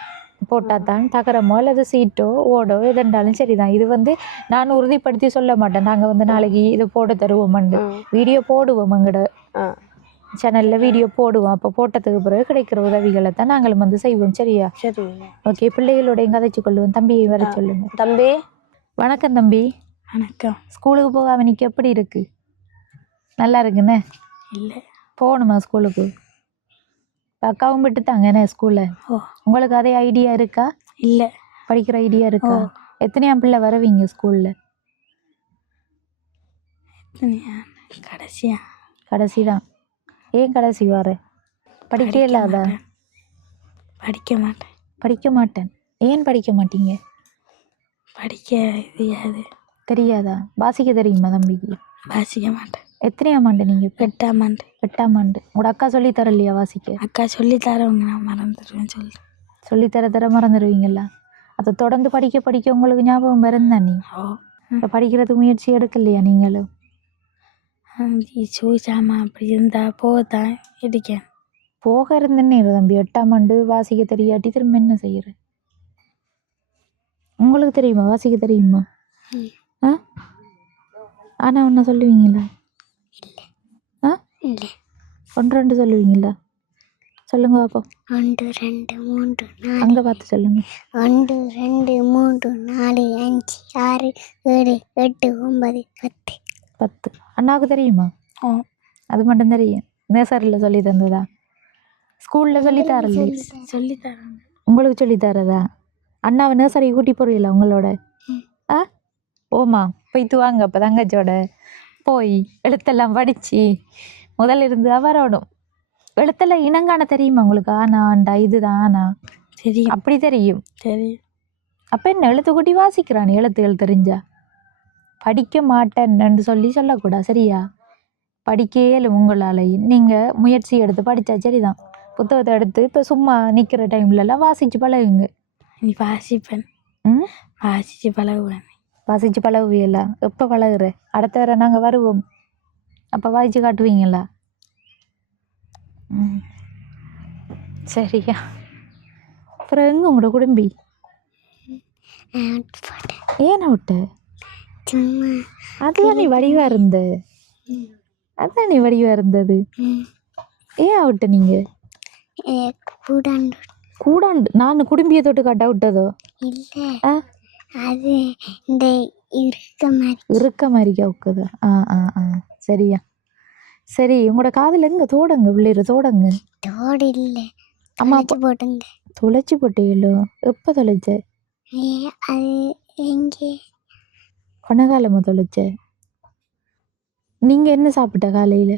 போட்டால் தான் தகரமோ அல்லது சீட்டோ ஓடோ எதுண்டாலும் சரிதான். இது வந்து நான் உறுதிப்படுத்தி சொல்ல மாட்டேன், நாங்கள் வந்து நாளைக்கு இது போட தருவோம்ண்டு வீடியோ போடுவோம், எங்கட சேனல்ல வீடியோ போடுவோம். அப்போ போட்டதுக்கு பிறகு கிடைக்கிற உதவிகளை தான் நாங்களும் வந்து செய்வோம். சரியா? சரி. ஓகே, பிள்ளைகளோடையும் கதைச்சு கொள்ளுவோம். தம்பியை வர சொல்லுங்க. தம்பி வணக்கம். தம்பி வணக்கம். ஸ்கூலுக்கு போக அவனுக்கு எப்படி இருக்கு? நல்லா இருக்குண்ணே? இல்லை, போகணுமா ஸ்கூலுக்கு? அக்காவும் விட்டு தாங்கண்ணே ஸ்கூல்ல. உங்களுக்கு அதே ஐடியா இருக்கா? இல்லை. படிக்கிற ஐடியா இருக்கா? எத்தனையாம் பிள்ளை வரவீங்க ஸ்கூல்ல? கடைசி தான். ஏன் கடைசி வர? படிக்க இல்லாதா? படிக்க மாட்டேன். ஏன் படிக்க மாட்டீங்க? தெரியாதா? வாசிக்க தெரியுமா தம்பிக்கு? வாசிக்க மாட்டேன். எத்தனையாம் ஆண்டு நீங்க? 8ஆம் ஆண்டு. 8ஆம் ஆண்டு. உங்களோட அக்கா சொல்லி தரலையா வாசிக்க? அக்கா சொல்லி தரவங்க, நான் மறந்துடுவேன். சொல்லி தர மறந்துடுவீங்களா? அதை தொடர்ந்து படிக்க உங்களுக்கு ஞாபகம் வருந்தானே? இப்போ படிக்கிறதுக்கு முயற்சி எடுக்கலையா நீங்களும்? அப்படி இருந்தா போகத்தான் இருக்கேன். போக இருந்தேன்னு தம்பி. 8ஆம் ஆண்டு வாசிக்க தெரியாட்டி திரும்ப என்ன செய்யற? உங்களுக்கு தெரியுமா வாசிக்க தெரியுமா? ஆனா ஒன்ன சொல்லுவீங்களா? 1 2 சொல்லுவீங்களா? சொல்லுங்க பாப்போம். 1 2 3 4. அங்க பார்த்து சொல்லுங்க. 1 2 3 4 5 6 7 8 9 10. 10. அண்ணாவுக்கு தெரியுமா? அது மட்டும் தெரியும். நேசரில் சொல்லி தந்ததா? ஸ்கூல்ல சொல்லி தரல? சொல்லி தராங்க. உங்களுக்கு சொல்லி தரதா? அண்ணாவை நேசரி கூட்டி போறீங்களா உங்களோட? ஓமா போய்த்து வாங்க. அப்போ தங்கச்சோட போய் எழுத்தெல்லாம் படிச்சு முதல்ல இருந்து வரணும். எழுத்தெல்லாம் இனங்கான தெரியுமா உங்களுக்கு? ஆனா ஆண்டா இதுதான் ஆனா தெரியும். அப்படி தெரியும். தெரியும். அப்போ என்ன எழுத்து கூட்டி வாசிக்கிறான்? எழுத்துகள் தெரிஞ்சா படிக்க மாட்டேன்னு சொல்லக்கூடாது. சரியா? படிக்கையில உங்களாலையும் நீங்கள் முயற்சி எடுத்து படித்தா சரிதான். புத்தகத்தை எடுத்து இப்போ சும்மா நிற்கிற டைம்லலாம் வாசித்து பழகுங்க. நீ வாசிப்பேன். வாசித்து பழகுவீங்களா? எப்போ பழகுற? அடுத்த வர நாங்கள் வருவோம், அப்போ வாசித்து காட்டுவீங்களா? சரியா? அப்புறம் எங்க உங்களோட குடும்பி? ஏன் விட்ட? அதுதான் நீ வடிவா இருந்த. அதான் நீ வடிவா இருந்தது. ஏன் அவுட்ட நீங்க கூடாண்டு கூடாண்டு நான் குடும்பியை தொட்டு காட்ட விட்டதோ? இல்லை ஆ அது இந்த இருக்க மாதிரி கேட்குதா? சரியா. சரி, உங்களோட காதில் எங்க தோடங்க பிள்ளைற தோடங்க? தோடு இல்லை அம்மா போட்டுங்க. தொலைச்சி போட்டீங்களோ? எப்போ தொலைச்ச? அது எங்கே கொனகாலமா தொலைச்ச? நீங்க என்ன சாப்பிட்ட காலையில?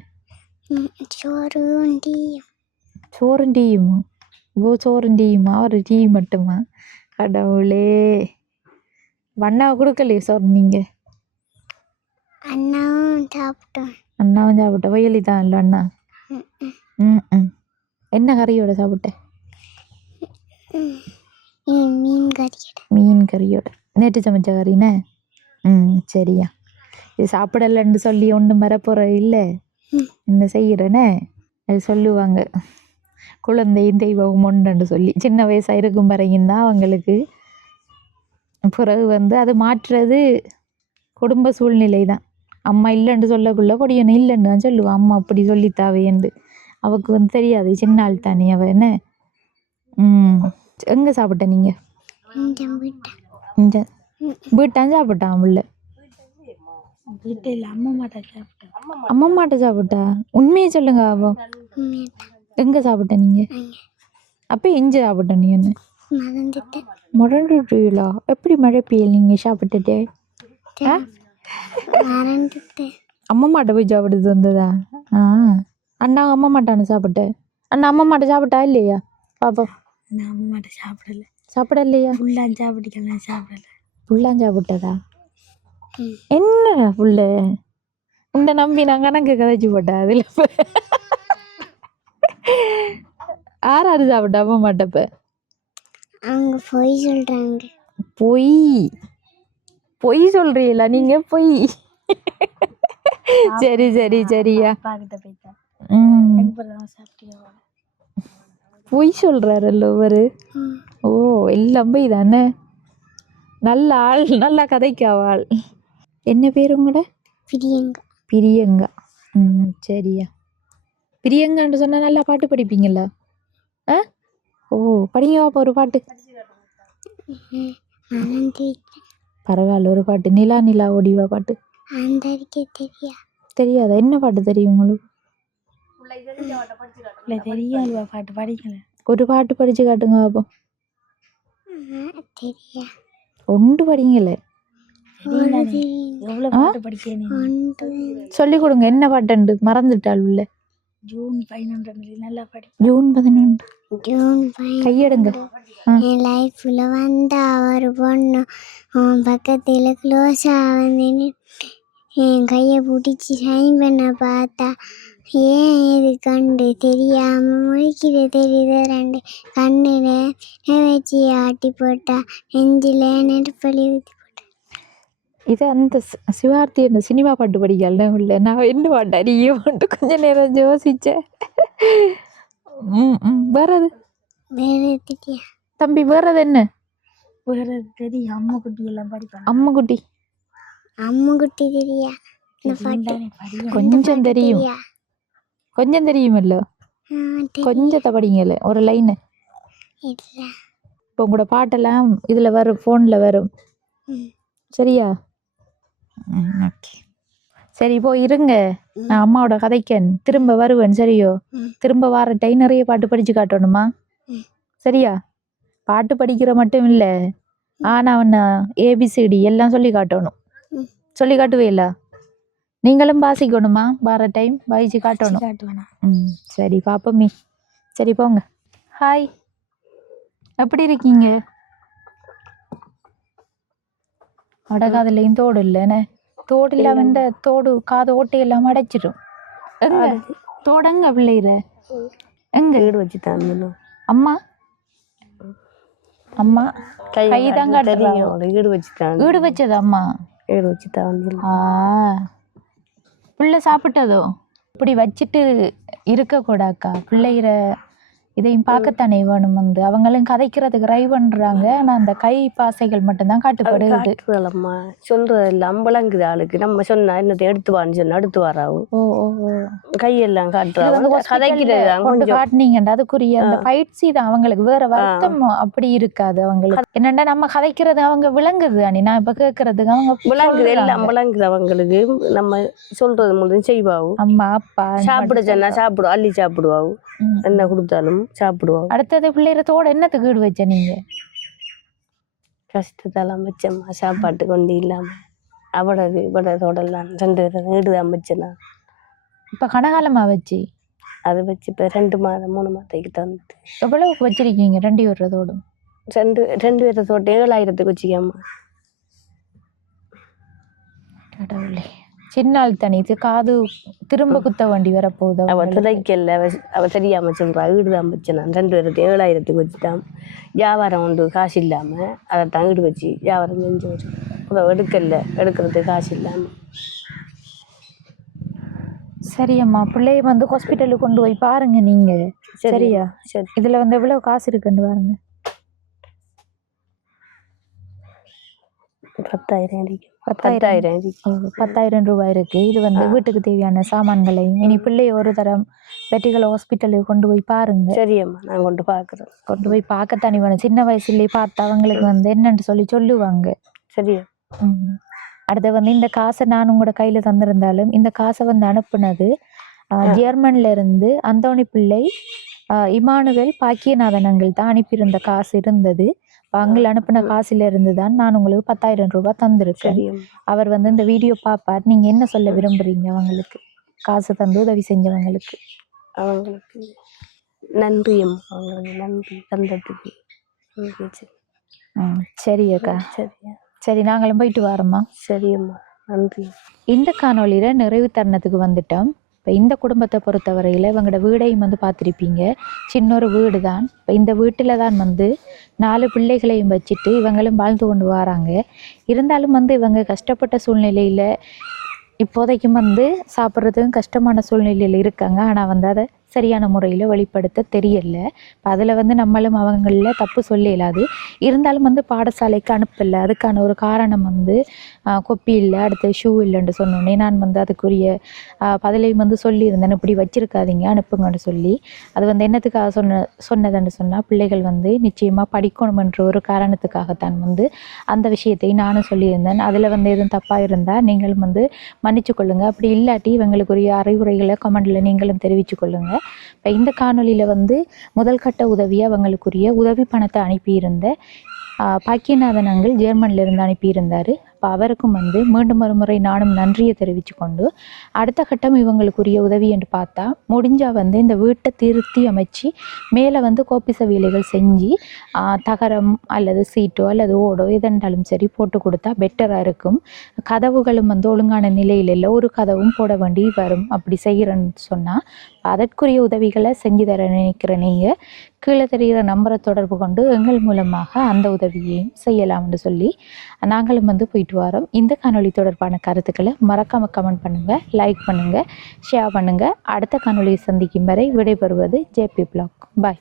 சோறு டீ. சோறும் டீயுமா? சோறும் டீயுமா? ஒரு டீ மட்டுமா? கடவுளே, அண்ணாவை கொடுக்கலையே சோறு நீங்க? அண்ணாவும் சாப்பிட்டோம். அண்ணாவும் சாப்பிட்ட வயலி தான் இல்லை அண்ணா? என்ன கறியோட சாப்பிட்ட? மீன் கறியோட. நேற்று சமைச்ச கறினே. சரியா. இது சாப்பிடலன்னு சொல்லி ஒன்றும் வரப்போற இல்லை. என்ன செய்கிறேனே அது சொல்லுவாங்க, குழந்தையும் தெய்வம் ஒன்றுன்னு சொல்லி. சின்ன வயசாக இருக்கும் வரையும் தான் அவங்களுக்கு. பிறகு அது மாற்றுறது குடும்ப சூழ்நிலை தான். அம்மா இல்லைன்னு சொல்லக்குள்ள பொடியனை இல்லைன்னு தான் சொல்லுவான். அம்மா அப்படி சொல்லித்தாவேண்டு. அவக்கு தெரியாது, சின்ன ஆள் தானே அவ. என்ன எங்கே சாப்பிட்ட நீங்கள்? இங்கே வீட்டான் சாப்பிட்டான் உள்ள? வீட்டில் அம்மா சாப்பிட்டேன். அம்மா மாட்ட சாப்பிட்டா? உண்மையை சொல்லுங்க. அவ எங்கே சாப்பிட்ட நீங்கள்? அப்போ எங்கே சாப்பிட்ட நீ? ஒன்று மறந்துட்டீங்களா? எப்படி மழை பெய்யல் நீங்கள் சாப்பிட்டுட்டு? அம்மா மாட்ட போய் சாப்பிடுது வந்ததா? அண்ணா அம்மா மாட்டான்னு சாப்பிட்ட? அண்ணா அம்மா மாட்ட சாப்பிட்டா இல்லையா பாப்போம்? அம்மா மாட்ட சாப்பிடல. சாப்பிடலையா? புல்லான் சாப்பிட்டுக்கலாம். சாப்பிடல. புல்லான் சாப்பிட்டதா? என்ன புள்ள இந்த நம்பி நான் கணக்கு கதைச்சு போட்டா? அதில் ஆறாறு சாப்பிட்டா அம்மா மாட்டப்ப? அவங்க பொய் சொல்றாங்க. பொய் பொய் சொல்றீங்களா நீங்க? பொய். சரி சரி சரியா. பொய் சொல்றாருல்ல ஒவ்வொரு. ஓ, எல்லாம் பொய் தானே. நல்ல ஆள், நல்லா கதைக்காவாள். என்ன பேர் உங்களோட? பிரியங்கா. பிரியங்கா. சரியா. பிரியங்கான்னு சொன்னா நல்லா பாட்டு படிப்பீங்களா? ஓ, படிங்க பாப்பா ஒரு பாட்டு. பரவாயில்ல, ஒரு பாட்டு. நிலா நிலா ஓடிவா பாட்டு. தெரியாதா? என்ன பாட்டு தெரியும் உங்களுக்கு? பாட்டு படிக்கல. ஒரு பாட்டு படிச்சு காட்டுங்க பாப்போம். ஒன்று படிங்களே. சொல்லி கொடுங்க. என்ன பாட்டு மறந்துட்டாள் உள்ள? ஜூன் 11 நல்லா படி. ஜூன் 11. ஜூன் கையெடுங்க. என் லைஃப்ல வந்தா ஒரு பொண்ணு பக்கத்தில் க்ளோஸாக வந்து என் கையை பிடிச்சி சைன் பண்ண பார்த்தா ஏன் இது கண்டு தெரியாமல் முழிக்கிற தெரியுது ரெண்டு கண்ணில் வச்சு ஆட்டி போட்டா நெஞ்சில் நெருப்பலி ஊற்றி போட்டா. இது அந்த சிவார்த்தி என்ன சினிமா பாட்டு படிக்கல உள்ள? நான் என்ன பாட்டு அறிய பாட்டு கொஞ்ச நேரம் யோசிச்சேன். வேறது வேறு தம்பி, வேறது என்ன? வேறு தெரியும். அம்முக்குட்டி எல்லாம் படிப்பாங்க. அம்முக்குட்டி. அம்முக்குட்டி தெரியா? கொஞ்சம் தெரியும். கொஞ்சம் தெரியுமல்ல? கொஞ்சத்தை படிங்கல ஒரு லைனு. இப்போ உங்களோட பாட்டெல்லாம் இதில் வரும், ஃபோனில் வரும். சரியா? ஓகே. சரி, இப்போ இருங்க, நான் அம்மாவோட கதைக்கன் திரும்ப வருவேன். சரியோ? திரும்ப வார டைம் நிறைய பாட்டு படித்து காட்டணுமா? சரியா? பாட்டு படிக்கிற மட்டும் இல்லை, ஆனால் அவனை ஏபிசிடி எல்லாம் சொல்லி காட்டணும். சொல்லி காட்டுவேல? நீங்களும் வாசிக்கணுமா? வார டைம் வாய்ச்சி காட்டணும். சரி பாப்போமே. சரி போங்க. ஹாய், எப்படி இருக்கீங்க? அடகாதுலையும் தோடு இல்லைன்னு. தோடு இல்லாமல் இந்த தோடு காது ஓட்டையெல்லாம் அடைச்சிடும். எங்க தோடங்க பிள்ளைற? எங்க வீடு வச்சு தான் அம்மா? அம்மா கைதான் காட்டுறீங்க. வீடு வச்சு தான். வீடு வச்சது அம்மா? வீடு வச்சு தான். பிள்ளை சாப்பிட்டதோ? இப்படி வச்சுட்டு இருக்கக்கூடாக்கா. பிள்ளைகிற இதையும் பார்க்கத்தானே வேணும் வந்து அவங்களும் கதைக்கிறதுக்கு ட்ரை பண்றாங்க ஆனா அந்த கை பாசைகள் மட்டும்தான் காட்டுப்படுது காட்டுறலம்மா சொல்றது இல்லை அம்பளங்குது ஆளுக்கு நம்ம சொன்னா என்னத்தை எடுத்து வான்னு சொன்னா எடுத்து வராவு ஓ ஓ ஓ கையெல்லாம் இது வந்து காட்டுறாங்க hospital ல கதைக்கிறது தான் கொண்டு கொஞ்சம் காட்டுனீங்கடா அதுக்குரிய அந்த பயிற்சி தான் அவங்களுக்கு வேற வருத்தம் அப்படி இருக்காது அவங்களுக்கு என்னன்னா நம்ம கதைக்கிறது அவங்க விளங்குது அனி நான் இப்ப கேட்கறதுக்கு அவங்க விளங்குது எல்லாம் சொல்றாங்க. விளங்குது அவங்களுக்கு நம்ம சொல்றது முழுதும் செய்வாவு அம்மா அப்பா சாப்பிட சொன்னா சாப்பிடுவோம் அள்ளி சாப்பிடுவாவு ம். என்ன கொடுத்தாலும் சாப்பிடுவாவு அடுத்தது பிள்ளைகளோட என்னத்துக்கு ஈடு வச்ச நீங்க கஷ்டத்தெல்லாம் வச்சம்மா சாப்பாட்டு கொண்டு இல்லாம அவடது இவடதோடலாம் 2 வீடுதான் வச்சேன் நான் இப்ப கனகாலமா வச்சு அதை வச்சு இப்போ 2 மாதம் 3 மாதத்துக்கு தந்துட்டு எவ்வளவுக்கு வச்சிருக்கீங்க 2 வருடத்தோடும் 2 பேரை தோட்டம் 7000க்கு வச்சுக்காமா கடவுளே சின்னால் தனித்து காது திரும்ப குத்த வண்டி வரப்போகுது அவ அவங்களுக்கு. துதைக்கல அவ தெரியாம சொல்றா வீடுதான் வச்சேன் நான் 2 பேருக்கு 7000க்கு வச்சுட்டான் வியாபாரம் உண்டு காசு இல்லாம அதை தான் வீடு வச்சு வியாபாரம் செஞ்சு வச்சு எடுக்கிறதுக்கு காசு இல்லாம சரி அம்மா பிள்ளைய வந்து ஹாஸ்பிட்டலுக்கு கொண்டு போய் பாருங்க நீங்க சரியா சரி இதுல வந்து எவ்வளவு காசு இருக்குன்னு பாருங்க 10,000 இருக்கு 10,000 இருக்கு 10,000 ரூபாய் இருக்கு இது வந்து வீட்டுக்கு தேவையான சாமான்களையும் இனி பிள்ளைய ஒரு தரம் வெட்டிகளை ஹாஸ்பிட்டலுக்கு கொண்டு போய் பாருங்க சரியம்மா நான் கொண்டு பார்க்குறேன் கொண்டு போய் பார்க்கத்தானே வேணும் சின்ன வயசுலயே பார்த்தா அவங்களுக்கு வந்து என்னன்னு சொல்லுவாங்க சரியா ம். அடுத்து வந்து இந்த காசை நான் உங்களோட கையில தந்திருந்தாலும் இந்த காசை வந்து அனுப்புனது ஜெர்மன்ல இருந்து அந்தோணி பிள்ளை இமானுவேல் பாக்கியநாதன் அங்கிள் தான் அனுப்பியிருந்த காசு இருந்தது அங்கிள் அனுப்பின காசுல இருந்து தான் நான் உங்களுக்கு 10,000 ரூபாய் தந்திருக்கேன் சரியம்மா அவர் வந்து இந்த வீடியோ பார்ப்பார் நீங்க என்ன சொல்ல விரும்புறீங்க அவங்களுக்கு காசு தந்து உதவி செஞ்சவங்களுக்கு அவங்களுக்கு நன்றி அம்மா அவங்களுக்கு நன்றி தந்ததுக்கு நன்றி. சரி அக்கா சரியா சரி நாங்களும் போயிட்டு வரோம்மா சரியம்மா நன்றி இந்த காணொளியில நிறைவு தருணத்துக்கு வந்துட்டோம் இப்போ இந்த குடும்பத்தை பொறுத்தவரையில் இவங்களோட வீடையும் வந்து பார்த்துருப்பீங்க சின்ன ஒரு வீடு தான் இப்போ இந்த வீட்டில் தான் வந்து 4 பிள்ளைகளையும் வச்சுட்டு இவங்களும் வாழ்ந்து கொண்டு வராங்க இருந்தாலும் வந்து இவங்க கஷ்டப்பட்ட சூழ்நிலையில் இப்போதைக்கும் வந்து சாப்பிட்றதுக்கும் கஷ்டமான சூழ்நிலையில் இருக்காங்க ஆனால் வந்து அதை சரியான முறையில் வெளிப்படுத்த தெரியல அதில் வந்து நம்மளும் அவங்களில் தப்பு சொல்ல இயலாது இருந்தாலும் வந்து பாடசாலைக்கு அனுப்பலை அதுக்கான ஒரு காரணம் வந்து கொப்பி இல்லை அடுத்து ஷூ இல்லைன்னு சொன்னோன்னே நான் வந்து அதுக்குரிய பதிலையும் வந்து சொல்லியிருந்தேன் இப்படி வச்சிருக்காதீங்க அனுப்புங்கன்னு சொல்லி அது வந்து என்னத்துக்காக சொன்னதுன்னு சொன்னால் பிள்ளைகள் வந்து நிச்சயமாக படிக்கணுமென்ற ஒரு காரணத்துக்காகத்தான் வந்து அந்த விஷயத்தை நானும் சொல்லியிருந்தேன் அதில் வந்து எதுவும் தப்பாக இருந்தால் நீங்களும் வந்து மன்னிச்சு கொள்ளுங்கள் அப்படி இல்லாட்டி இவங்களுக்குரிய அறிவுரைகளை கமெண்டில் நீங்களும் தெரிவித்து கொள்ளுங்கள் இப்போ இந்த காணொலியில் வந்து முதல் கட்ட உதவியை அவங்களுக்குரிய உதவி பணத்தை அனுப்பியிருந்த பாக்கியநாதன் அங்கிள் ஜெர்மனில் இருந்து அனுப்பியிருந்தார் அப்போ அவருக்கும் வந்து மீண்டும் ஒரு முறை நானும் நன்றியை தெரிவித்து கொண்டு அடுத்த கட்டம் இவங்களுக்குரிய உதவி என்று பார்த்தா முடிஞ்சால் வந்து இந்த வீட்டை திருத்தி அமைச்சு மேலே வந்து கோப்பிச வேலைகள் செஞ்சு தகரம் அல்லது சீட்டோ அல்லது ஓடோ எதென்றாலும் சரி போட்டு கொடுத்தா பெட்டராக இருக்கும் கதவுகளும் வந்து ஒழுங்கான நிலையில் இல்லை ஒரு கதவும் போட வேண்டி வரும் அப்படி செய்கிறேன்னு சொன்னால் அதற்குரிய உதவிகளை செஞ்சு தர நினைக்கிற நீங்கள் கீழே தெரிகிற நம்பரை தொடர்பு கொண்டு எங்கள் மூலமாக அந்த உதவியையும் செய்யலாம்னு சொல்லி நாங்களும் வந்து போயிட்டு வரோம். இந்த காணொளி தொடர்பான கருத்துக்களை மறக்காமல் கமெண்ட் பண்ணுங்கள், லைக் பண்ணுங்கள், ஷேர் பண்ணுங்கள். அடுத்த காணொளியை சந்திக்கும் வரை விடைபெறுவது ஜேபி பிளாக். பாய்.